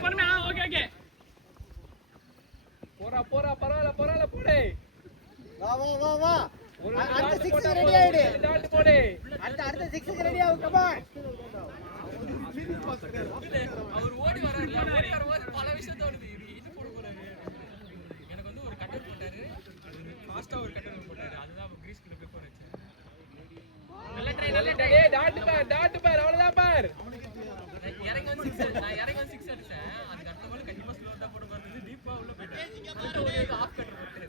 பொறுமையா ஓகே போறா பரவாயில்ல போடு வா அடுத்த 6 ரெடி ஆயிடு டாட் போடு அடுத்த 6 ரெடி ஆகு கம் ஆன் அவர் ஓடி வராரு பல விஷயம் தோணுது இது போட போறாரு எனக்கு வந்து ஒரு கட்டர் போட்டாரு ஃபாஸ்டா ஒரு கட்டர் போட்டாரு அதுதான் கிரீஸ் கிட்ட பேப்பர் வச்சு நல்ல ட்ரை டேய் டாட் பார் அவ்வளவுதான் பார் நான் இறங்கி வந்து 6 அடிச்சேன் அதுக்கு அடுத்த பால் கண்டிப்பா ஸ்லோ தான் போட போறது டீப்பா உள்ள போயிட்டாரு ஒரு ஆஃப் கட்டர் போட்டாரு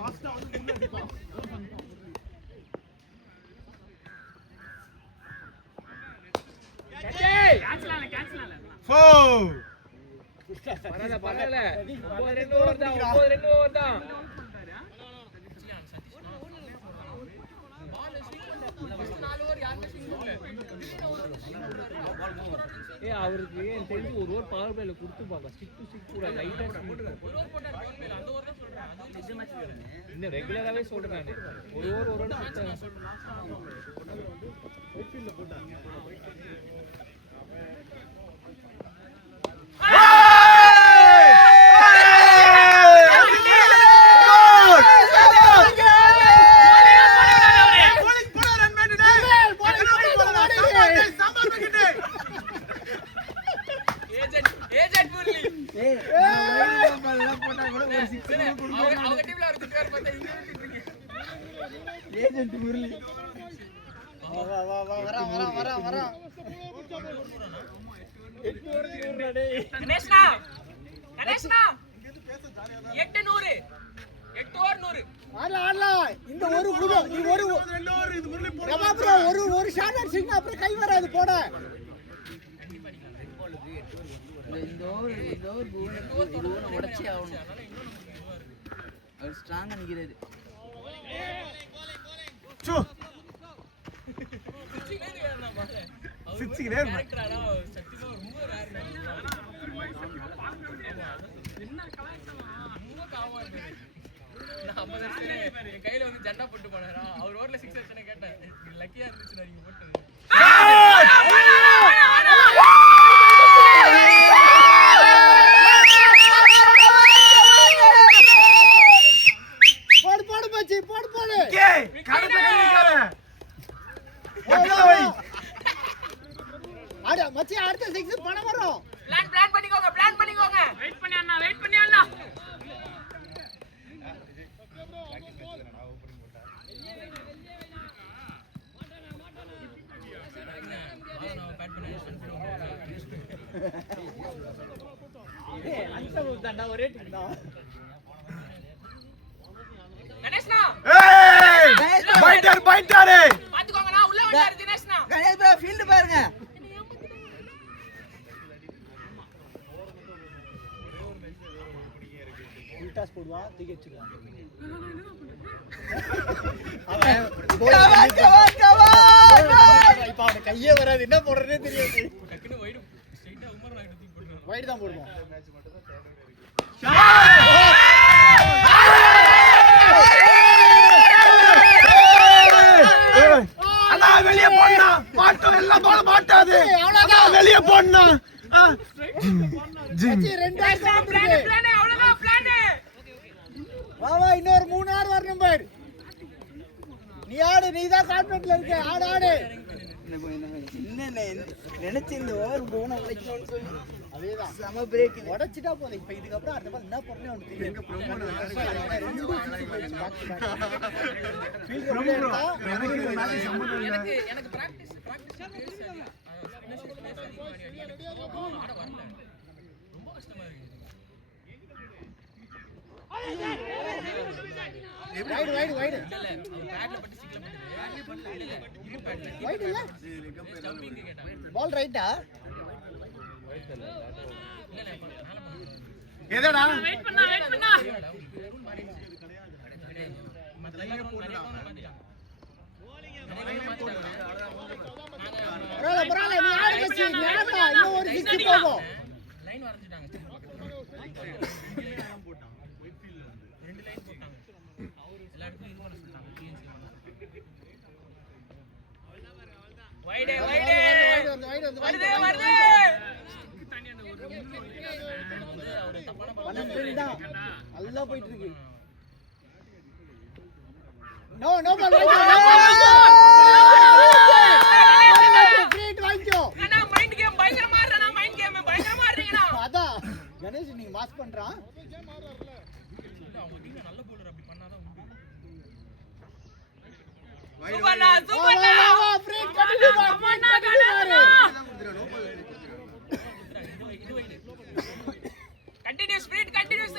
ஃபாஸ்டா வந்து முன்ன அடிப்பான் கேன்சல் ஆல ஃபோ பரவாயில்ல 9 ஓவர் தான் ஏய் அவருக்கு ஏன் தெரிஞ்சு ஒரு ஓவர் பவர் பிளேல கொடுத்துப்பாங்க ஸ்டிக் டு ஸ்டிக் கூட லைட்டா இன்னும் ரெகுலராவே சொல்றேன் நான் ஒரு ஓவர் ஏஜென்ட் முரளி ஏய் பால் போட்டா கூட ஒரு 6 அவங்க டீம்ல ஒரு திட்டார் பார்த்தா இங்க இருக்கீங்க ஏஜென்ட் முரளி. வர கணேஷ்னா 8 ஓவர் 100 ஆடலாம் இந்த ஒரு குடு நீ ஒரு ரமா ப்ரோ ஒரு ஷாட் அடிச்சீங்க அப்புறம் கை வராது போட இந்த ஓவர் பூனை உடைச்சி ஆகணும். அவர் ஸ்ட்ராங்கா நிக்கிறாரு. சோ சிச்சினே கையில வந்து ஜெண்டா போட்டு போனாரா அவர் ஓவர்ல 6 அடிச்சனே கேட்டேன் லக்கியா இருந்துச்சு நீங்க போட்டது போடு மச்சி போடு ஏய் கரெக்ட் கண்டிக்காத ஆட மச்சி அடுத்த 6 பணம் வரும் பிளான் பண்ணிக்கோங்க வெயிட் பண்ணி அண்ணா ஒரே டீம் தான் கணேஷ்னா ஏய் பைட்டாரே பாத்துக்கோங்கண்ணா உள்ள வந்தாரு தினேஷ்னா கணேஷ் ப்ரோ ஃபீல்ட் பாருங்க. டாஸ் போடுவா தூக்கி வச்சுக்கலாம் இப்ப அவன் கையே வராது என்ன போடுறதே தெரியாது டக்குனு வைடு ஸ்ட்ரைட்டா உமர் நாய் தூக்கி போடுறான் வைடு தான் போடுவோம் அண்ணா வெளிய போடா மாட்டோம் எல்லாம் பால் மாட்டாது அண்ணா வெளிய போடா மச்சி ரெண்டு ஆர் தான் இருக்கு பிளான் அவ்வளவுதான் பிளான் வா இன்னொரு 3 ஆர் வரணும் பார் நீ ஆடு நீ தான் கான்ஃபிடன்ட்ல இருக்க ஆடு நினைச்சு இந்த ஓவர் பூனை உடைக்கணும்னு சொல்லி அதேதான் செம பிரேக். உடைச்சிட்டா போதும் இப்ப இதுக்கு அப்புறம் அடுத்த பால் என்ன பண்ணணும் உனக்கு தெரியும் எனக்கு பிராக்டிஸ் ரொம்ப கஷ்டமா இருக்கு வைடு வைடு வைடு இல்ல அவன் பேட்ல பட்டு சிக்ல பட்டு இல்ல இது பேட்ல வைடு இல்ல ஜம்பிங் கேட்டான் பால் ரைட்டா இல்ல மேல எதடா வெயிட் பண்ணா மத்த எல்லாரும் மாத்திட்டாங்க பரவாயில்ல நீ ஆடு வச்சு நீ ஆடுடா இன்னும் ஒரு 6 போகும் லைன் வரைஞ்சிட்டாங்க ரெண்டு லைன் போட்டாங்க எல்லா இடத்துலயும் இது பண்ண சொல்லிட்டாங்க டிஎன்சி வைடே வைடே வருதே அவரு தப்பான பன்னெண்டு நல்லா போயிட்டு இருக்கு நோ நோ பால் வாங்கிக்கோ அண்ணா மைண்ட் கேம் பயங்கரமா இருக்கா மைண்ட் கேம் பயங்கரமா இருக்கீங்கடா அதான் கணேஷ் நீ மாஸ் பண்றான் அவங்க டீம் நல்ல போலர் அப்படி பண்ணாதான் உண்டு சூப்பர்டா free continue continues spirit continues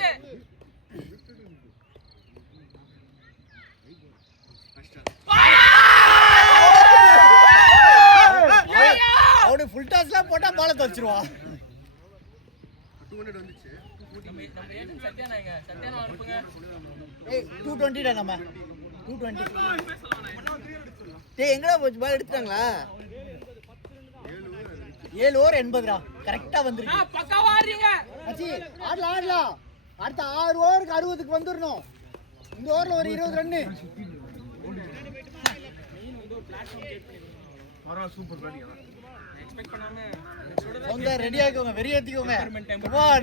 அவனு ஃபுல் டாஸ்லாம் போட்டா பால தச்சிருவான் 200 வந்துச்சு நம்ம ஏஜென்ட் சத்யானாங்க சத்யானா அனுப்புங்க ஏய் 220 டா நம்ம 220 டேய் எங்கடா போச்சு பால் எடுத்துட்டாங்களா 7 ஓவர் 80 டா கரெக்ட்டா வந்திருக்கு பக்காவா ஆடுறீங்க அச்சி ஆடலாம் அடுத்த 6 ஓவருக்கு 60க்கு வந்துறணும் இந்த ஓவர்ல ஒரு 20 ரன் ஆரா சூப்பர் பேட்டிங் எக்ஸ்பெக்ட் பண்ணாம சவுண்டா ரெடி ஆயிக்கோங்க வெறி ஏத்திக்கோங்க Come on.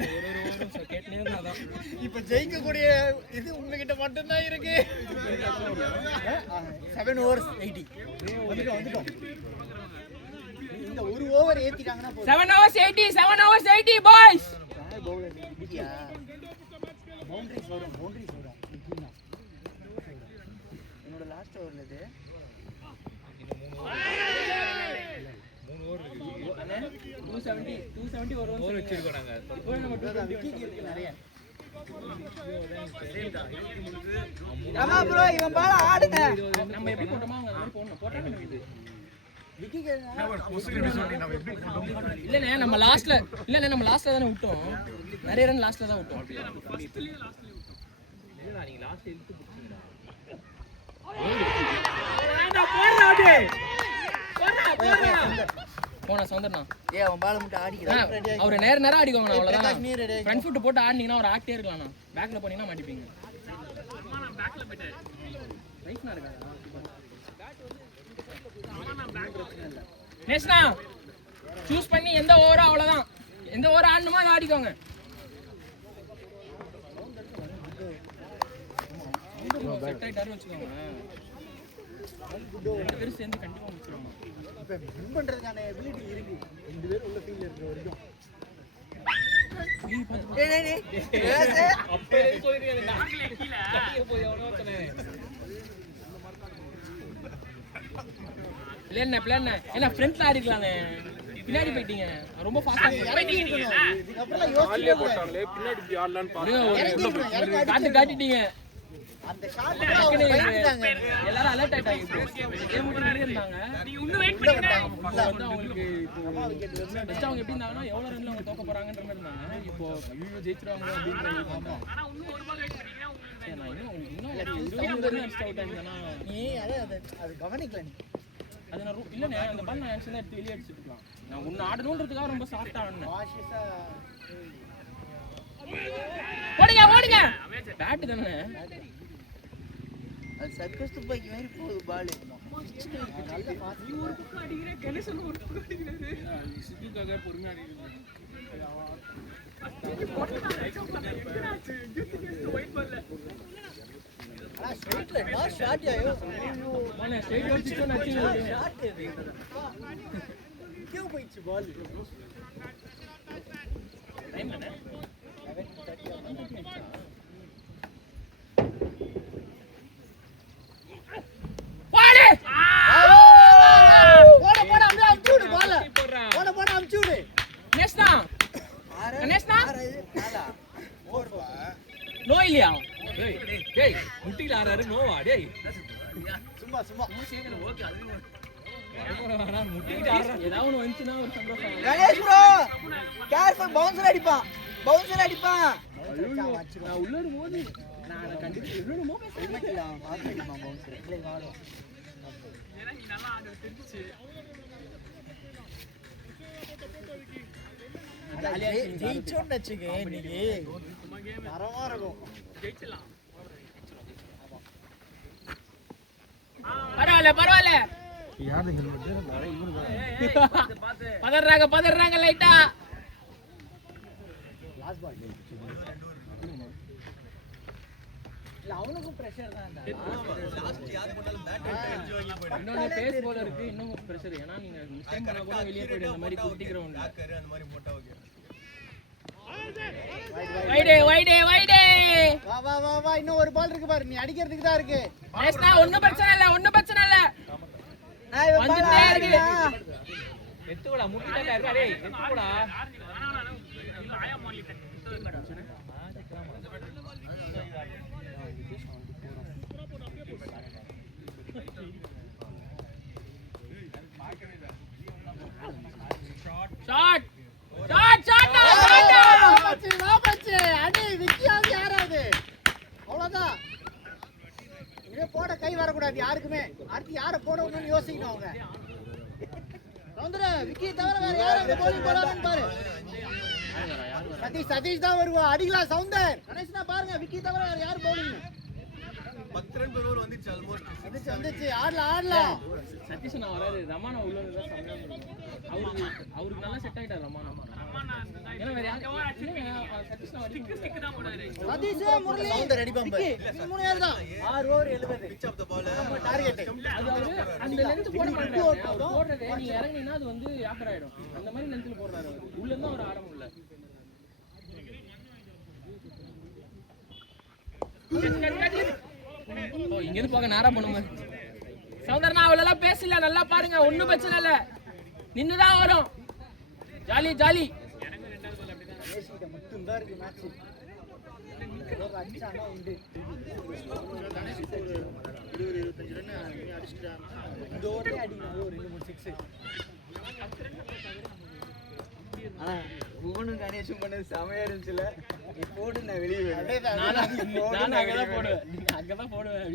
இப்ப ஜெயிக்க கூடிய இது உங்ககிட்ட மட்டும் தான் இருக்கு 7 ஓவர்ஸ் 80 வந்துட்டோம் இந்த ஒரு ஓவர் ஏத்திட்டாங்கன்னா போதும் 7 hours 80 boys பவுண்டரிஸ் வரும் என்னோட லாஸ்ட் ஓவர்ல இது 270 ஒரு ஓவர் வச்சிருக்கோம் நாங்க இப்போ நம்ம 220 இருக்கு நிறைய ரமா ப்ரோ இவன் பால ஆடுங்க நம்ம எப்படி போட்டோமோ அவங்க அந்த மாதிரி போடணும் போட்டா நம்ம இது விக்கி நம்ம எப்படி போட்டோம் இல்லண்ணே நம்ம லாஸ்ட்ல தானே விட்டோம் நிறைய ரன் லாஸ்ட்ல தான் விட்டோம் இல்ல நீங்க லாஸ்ட் இழுத்து பிடிச்சீங்கடா போனா சௌந்தர்னா ஏய் அவன் பால மட்டும் ஆடிக்கிறான் அவரு நேரா அடிக்கோங்க அவ்வளவுதான் பிரகாஷ் நீ ரெடி ஃப்ரண்ட் ஃபுட் போட்டு ஆடினீங்கன்னா ஒரு ஆக்டே இருக்கலாம்ண்ணா பேக்ல போனீங்கன்னா மாட்டிப்பீங்க ரைட்னா இருக்கா நேஸ்னா சூஸ் பண்ணி எந்த ஓவரோ அவ்வளவுதான் எந்த ஓவர் ஆடணுமோ அதை ஆடிக்கோங்க செட் ஆயிட்டாரு வச்சுக்கோங்க ரெண்டு பேரும் சேர்ந்து கண்டிப்பா முடிச்சிருவாங்க இப்ப வின் பண்றதுக்கான எபிலிட்டி இருக்கு ரெண்டு பேரும் உள்ள ஃபீல்ட்ல இருக்கிற வரைக்கும் டேய் அப்பே சொல்றீங்க கீழ போய் எவனோ தனே பிளான் என்ன ஃப்ரண்ட்ல ஆடிக்கலாம்னே பின்னாடி போயிட்டீங்க ரொம்ப ஃபாஸ்டா இதுக்கப்புறம் யோசிச்சு போட்டாங்களே பின்னாடி இப்படி ஆடலாம்னு பாருங்க காட்டு காட்டிட்டீங்க அந்த ஷாட் பயந்துட்டாங்க எல்லாரும் அலர்ட் ஆயிட்டாங்க இப்போ கேம் முடிஞ்சே இருந்தாங்க நீங்க இன்னும் வெயிட் பண்ணீங்க வந்து அவங்களுக்கு இப்போ பெஸ்ட் அவங்க எப்படி இருந்தாங்கன்னா எவ்வளவு ரன்ல அவங்க தோக்க போறாங்கன்ற மாதிரி இருந்தாங்க இப்போ ஐயோ ஜெயிச்சிருவாங்க அப்படின்ற ஆனா இன்னும் ஒரு பால் வெயிட் பண்ணீங்கன்னா உங்களுக்கு நான் இன்னும் 20 ரன் அடிச்சு அவுட் ஆயிட்டேனா நீ அது கவனிக்கல நீ அது நான் இல்லனே அந்த பால் நான் ஆக்சுவலா எடுத்து வெளிய அடிச்சிட்டு இருக்கலாம் நான் உன்ன ஆடணும்ன்றதுக்காக ரொம்ப சாஃப்ட்டா ஆடுனேன் காஷியஸா ஓடுங்க பேட் தானே அது சர்க்கஸ் துப்பாக்கி மாதிரி போகுது பால் நல்ல பாஸ் ஒரு பக்கம் அடிக்கிறேன் கணேசன் ஒரு பக்கம் அடிக்கிறாரு சித்துக்காக பொறுமையா அடிக்கிறது ஆனா ஸ்ட்ரைட்ல நான் ஷாட் ஆயோ நான் ஸ்ட்ரைட் வச்சிட்டு நச்சிங்க ஷாட் இது கியூ போயிச்சு பால் டைம் என்ன போட அப்படியே அமுச்சு விடு பால் போட அமுச்சு விடு நேஸ்னா நேஸ்னா நாலா நோ இல்லையா முட்டில ஆறாரு நோவா டேய் சும்மா சும்மா முட்டிட்டு ஆறாரு ஏதாவது ஒன்று வந்துச்சுன்னா ஒரு சந்தோஷம். கணேஷ் ப்ரோ கேர்ஃபுல் பவுன்சர் அடிப்பான் நான் உள்ள இருக்கும்போது நான் கண்டிப்பா என்னமோ ஜெயிச்சோன்னு வச்சுக்க இன்னைக்கு தரமா இருக்கும். ஜெயிச்சிடலாம். பரவாயில்ல பதறாங்க லைட்டா. அவனுக்கும் பிரஷர் தான். இன்னொன்னு பேஸ் போல இருக்கு, இன்னும் பிரஷர். ஏன்னா நீங்க மிஸ்டேக் பண்ணா கூட வெளியே போயிடு. இந்த மாதிரி குட்டி கிரவுண்ட் வைடே வா இன்னும் ஒரு பால் இருக்கு பாரு, நீ அடிக்கிறதுக்கு தான் இருக்கு. ஒண்ணும் பிரச்சனை இல்ல நான் இவன் வந்துட்டே பால் இருக்கு. ஆடுறேன். எத்துடா முட்டிட்டா இருக்கா டேய், எத்துடா. ஆயா மாலி ஷாட் அடி விக்கியாவது யாராவது அவ்வளவுதான். இதே போட கை வரக்கூடாது யாருக்குமே. அடுத்து யாரை போடணும்னு யோசிக்கணும் அவங்க. விக்கி தவிர வேற யாரும் போலிங் போடாமன்னு பாரு. சதீஷ் தான் வருவா. அடிக்கலாம் சவுந்தர். கணேஷ்னா பாருங்க, விக்கி தவிர வேற யாரும் போலிங் 10 ரன் ஓவர் வந்துச்சு ஆல்மோஸ்ட். வந்துச்சு. ஆடலாம். சதீஷ் நான் வராது. ரமானா உள்ள இருந்தா அவருக்கு நல்லா செட் ஆயிட்டார் ரமானா. ஏன்னா வேற சதீஷ் நான் வரைக்கும் சதீஷ் முரளி சவுந்தர் அடிப்பான் பாரு. இது மூணு பேர் தான். 6 ஓவர் 70 பிட்ச் ஆஃப் தி பால் நம்ம டார்கெட். அது அந்த லென்த் போட மாட்டாரு. போடுறதே நீங்க இறங்குனீங்கன்னா அது வந்து ஆஃபர் ஆயிடும். அந்த மாதிரி லென்த்ல போடுறாரு அவர். உள்ள இருந்தா அவர் ஆட முடியல. இங்க இருந்து போக நேரா பண்ணுங்க. சௌந்தர்னா அவளெல்லாம் பேசல, நல்லா பாருங்க, ஒண்ணும் பிரச்சனை இல்ல. நின்னுதான் வரும். ஜாலி மட்டும் தான் இருக்கு மேட்ச். அடிச்சானா உண்டு. 20-25 ரன் அடிச்சிட்டான். இந்த ஓவரே அடிக்கணும். ஒரு 2-3 6. ஆனா புவனும் கணேஷும் பண்ணது செமையா இருந்துச்சுல. நீ போடு, நான் வெளியே போயிடுவேன். நான் அங்கதான் போடுவேன். நீங்க அங்கதான் போடுவேன்.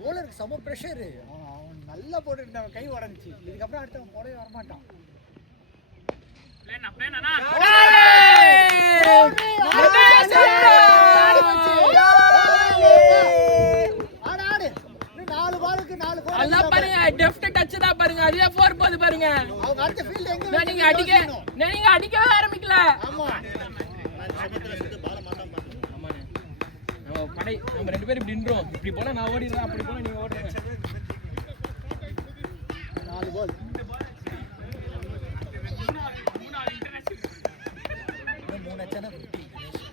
போலருக்கு செம பிரஷர். அவன் நல்லா போட்டுட்டு கை உடஞ்சி. இதுக்கப்புறம் அடுத்தவன் போடவே வரமாட்டான். ஆடு 4 பாலுக்கு 4 கோல். எல்லாம் பாருங்க, டெஃப்ட் டச் தான் பாருங்க. அதே 4 போது பாருங்க. அவங்க அடுத்த ஃபீல்ட் எங்க நீங்க அடிக்கவே ஆரம்பிக்கல. ஆமா. நம்ம 2 பேரும் இப்படி நின்றோம். இப்படி போனா நான் ஓடிடுறேன், அப்படி போனா நீங்க ஓடுறீங்க. 4 கோல். 3 அச்சனா 50.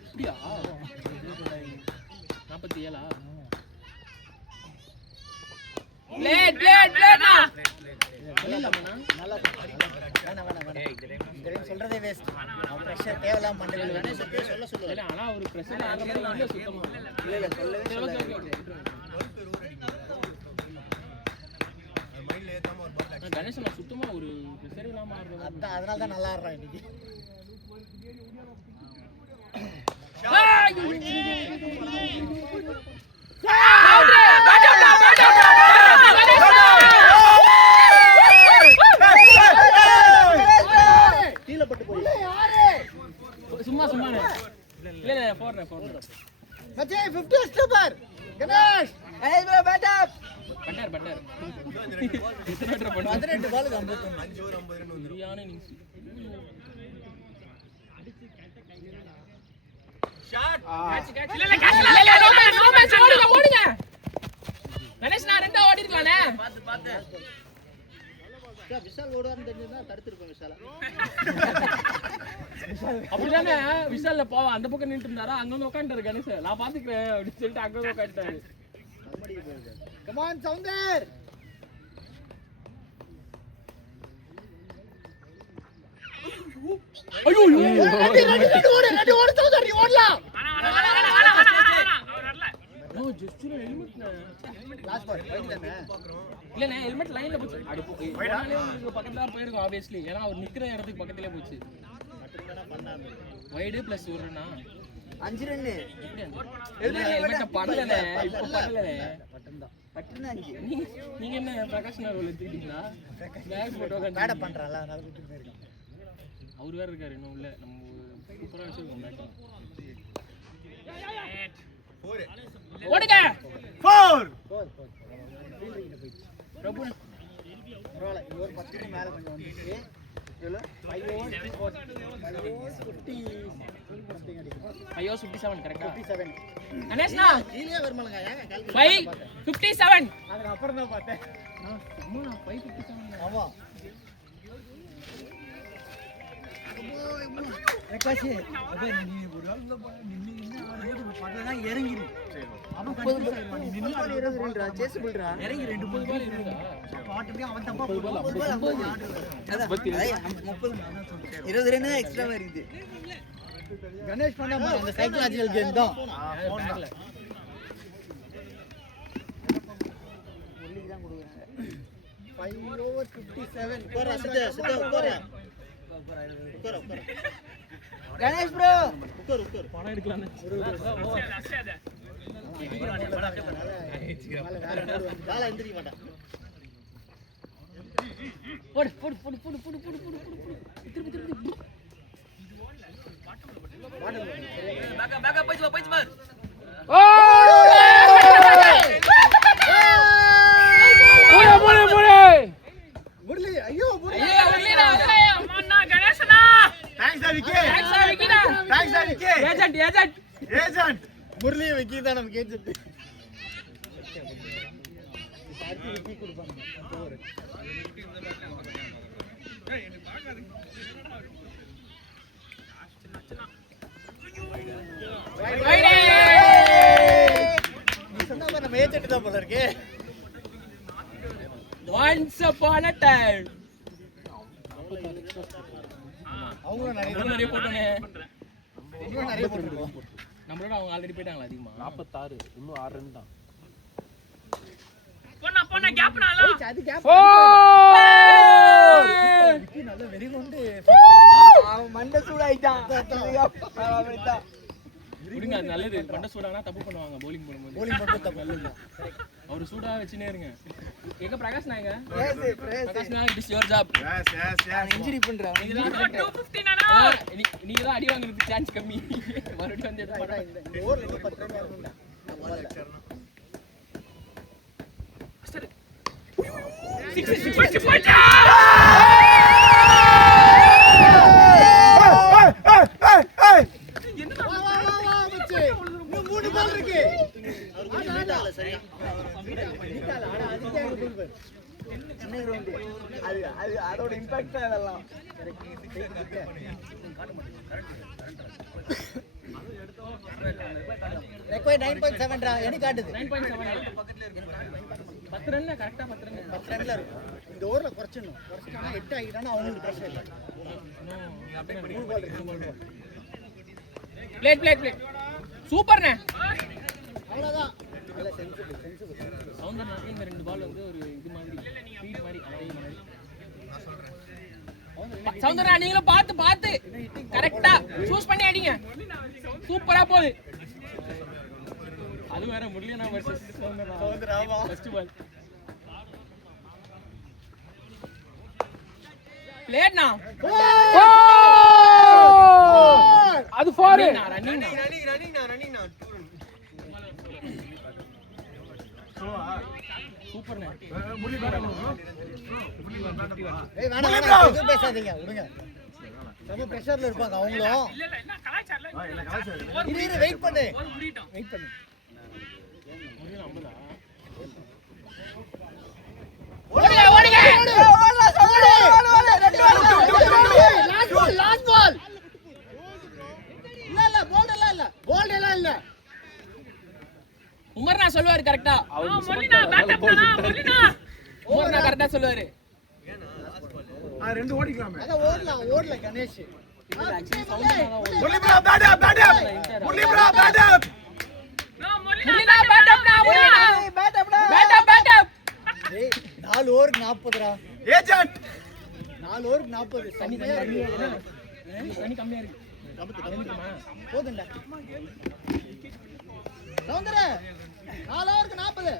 அப்படியா? 47ஆ? லேட்னா நல்லா வேணாம் சொல்றதே வேஸ்ட். அவன் பிரஷர் தேவலாம் மண்டல சொல்ல இல்ல. ஆனா ஒரு பிரச்சனை ஆற மாதிரி இல்ல சுத்தமா. இல்ல சொல்லவே மைண்ட்ல ஏத்தாம ஒரு பால். கணேஷ் நான் சுத்தமா ஒரு பிரஷர் இல்லாம ஆடுறது. அதான் அதனால தான் நல்லா ஆடுறான் இன்னைக்கு. கீழ பட்டு போய் சும்மா இல்ல போடுறேன். மச்சே 50 ஸ்டோப்பர். கணேஷ் ப்ரோ பேட் அப். பட்டர் 18 பாலுக்கு 51. 5 ஓவர் 50 ரன் வந்து. சரியான இன்னிங்ஸ். ஷாட். ஓடுங்க. கணேஷ் நான் 2 ஓடி இருக்கலானே. விஷால் ஓடுவார்னு தெரிஞ்சா தடுத்துருப்பேன் விஷால. அப்படிதானே விஷால்ல போவா. அந்த பக்கம் நின்று இருந்தாரா, அங்க வந்து உட்காந்துட்டாரு கணேஷ். நான் பாத்துக்கிறேன் அப்படின்னு சொல்லிட்டு அங்க வந்து உட்காந்துட்டாரு. Come on Soundar. ஐயோ ரெடி ஓடு சவுந்தர், நீ ஓடலாம். லாஸ்ட் பால் ரைட் தானே இல்லண்ணே ஹெல்மெட் லைன்ல போச்சு அடி போனாலே உங்களுக்கு பக்கத்துல தான் போயிருக்கும் ஆப்வியஸ்லி ஏன்னா அவர் நிக்கிற இடத்துக்கு பக்கத்துலயே போச்சு வைடு பிளஸ் ஒருண்ணா 5 ரன் ஹெல்மெட் படலண்ணே இப்போ படலண்ணே பட்டுன்னு 5. நீங்க என்ன பிரகாஷ் நகர்ல எடுத்துக்கிட்டீங்களா பேக் போட்டோ பேட பண்றான்ல அதனால விட்டு போயிருக்கான் அவர் வேற இருக்காரு இன்னும் உள்ள நம்ம சூப்பரா வச்சிருக்கோம் பேக் ஓடுங்க 4 பிரபு பரவாயில்ல இது ஒரு 10 மேல கொஞ்சம் வந்துச்சு எவ்வளோ 5 ஓவர் 50 அடிக்கும் ஐயோ 57 கரெக்ட்டா 57 கணேஷ்னா கீழே வருமாலங்க ஏங்க 557 அதுக்கு அப்புறம் தான் பார்த்தேன் அம்மா 557 ஆமா பிரகாஷ் அத நீ ஒரு ஆள் நின்னு படலனா இறங்கிரு அவன் கன்ஃபியூஸ் ஆயிடுவான் நீ நின்னு 20 ரன்டா சேஸ் பண்றா. இறங்கி 2 பால் இருந்தா ஆட்டோமே அவன் தப்பா 30 அதான் 30 20 ரன் தான் எக்ஸ்ட்ராவா இருக்குது. கணேஷ் பண்ணா அந்த சைக்காலஜிக்கல் கேம் தான் பேக்ல முரளிக்கு தான் கொடுக்குறாங்க. 5 ஓவர் 57 போறா சித்த போறா உட்கார கணேஷ் ப்ரோ பணம் எடுக்கலாம்னு வேலை எந்திரிக்க மாட்டான் போடு போடு போடு போடு போடு போடு போடு போடு திருப்பி திருப்பி முரளி ஐயோ ஐயோ வரலடா அம்மா கணேசனா தேங்க்ஸ் டா விக்கி தேங்க்ஸ் ஆ விக்கிடா தேங்க்ஸ் டா விக்கி ஏஜென்ட் முரளி விக்கி தான் நமக்கு கேட்சிட்டு விக்கி கொடுப்பாங்க நீ சொன்ன மாதிரி நம்ம ஏஜென்ட் தான் போல இருக்கு once upon a time அவங்களும் நிறைய போட்டோனே நிறைய போட்டுருக்கோம் நம்மளோட அவங்க ஆல்ரெடி போயிட்டாங்களா அதிகமா 46 இன்னும் 6 ரன் தான் அது கேப் விக்கி நல்ல வெறி கொண்டு அவன் மண்டை சூடாயிட்டான். அவன்தான். விடுங்க அது நல்லது மண்டை சூடானா தப்பு பண்ணுவாங்க bowling போடும்போது போலிங் போட்டு தப்பு நல்லது அவர் சூடா வச்சுனே இருங்க எங்க பிரகாஷ் நாயங்க பிரேஸ். Prakash Nayak it is your job yes yes yes injury பண்றான். நீங்க தான் அடி வாங்குறதுக்கு சான்ஸ் கம்மி மறுபடியும் வந்து எடுத்து போட்டா இந்த ஓவர்ல இருந்து 10 ரன் இறங்கும்டா மூணு பால் இருக்கு சின்ன ground. அது அதோட இம்பாக்ட் தான் அதெல்லாம். ரெக்வயர் 9.7 ரா என்ன காட்டுது 10 ரன் கரெக்டா 10 ரன் 10 ரன்ல இருக்கும் இந்த ஓவர்ல குறைச்சிடணும் குறைச்சிட்டானா 8 ஆகிட்டானா அவங்களுக்கு பிரச்சனை இல்லை மூணு பால் இருக்கு பிளேட் சூப்பர்ண்ணே அவ்வளவுதான் நல்ல சென்சிபிள் சவுந்தர் நாக்கு இந்த 2 பால் வந்து ஒரு இது மாதிரி ஸ்பீட் மாதிரி அதே மாதிரி சவுந்தரா நீங்களும் பார்த்து கரெக்டா சூஸ் பண்ணி அடிங்க சூப்பரா போகுது அது வேற முரளியனா வெர்சஸ் சவுந்தரா ஃபர்ஸ்ட் பால் பிளேட்னா அது 4 ரன்னிங் சூப்பர்ண்ணே ஏய் வேணாம் எதுவும் பேசாதீங்க விடுங்க ரொம்ப பிரஷர்ல இருப்பாங்க அவங்களும் இரு வெயிட் பண்ணு லாஸ்ட் பால் இல்ல போல்ட் எல்லாம் இல்ல உமர்னா சொல்லுவாரு கரெக்டா உமர்னா கரெக்டா சொல்லுவாரு ரெண்டு ஓடிக்கலாமே அத ஓடல கணேஷ் முரளி ப்ரோ பேட் அப் முரளி ப்ரோ பேட் அப் முரளினா பேட் அப்னா ஏய் 4 ஓவருக்கு 40டா. ஏஜென்ட் 4 ஓவருக்கு 40 செம்மையா இருக்கு. தண்ணி கம்மியா இருக்கு. போதும்டா. சௌந்தர 4 ஓவருக்கு 40.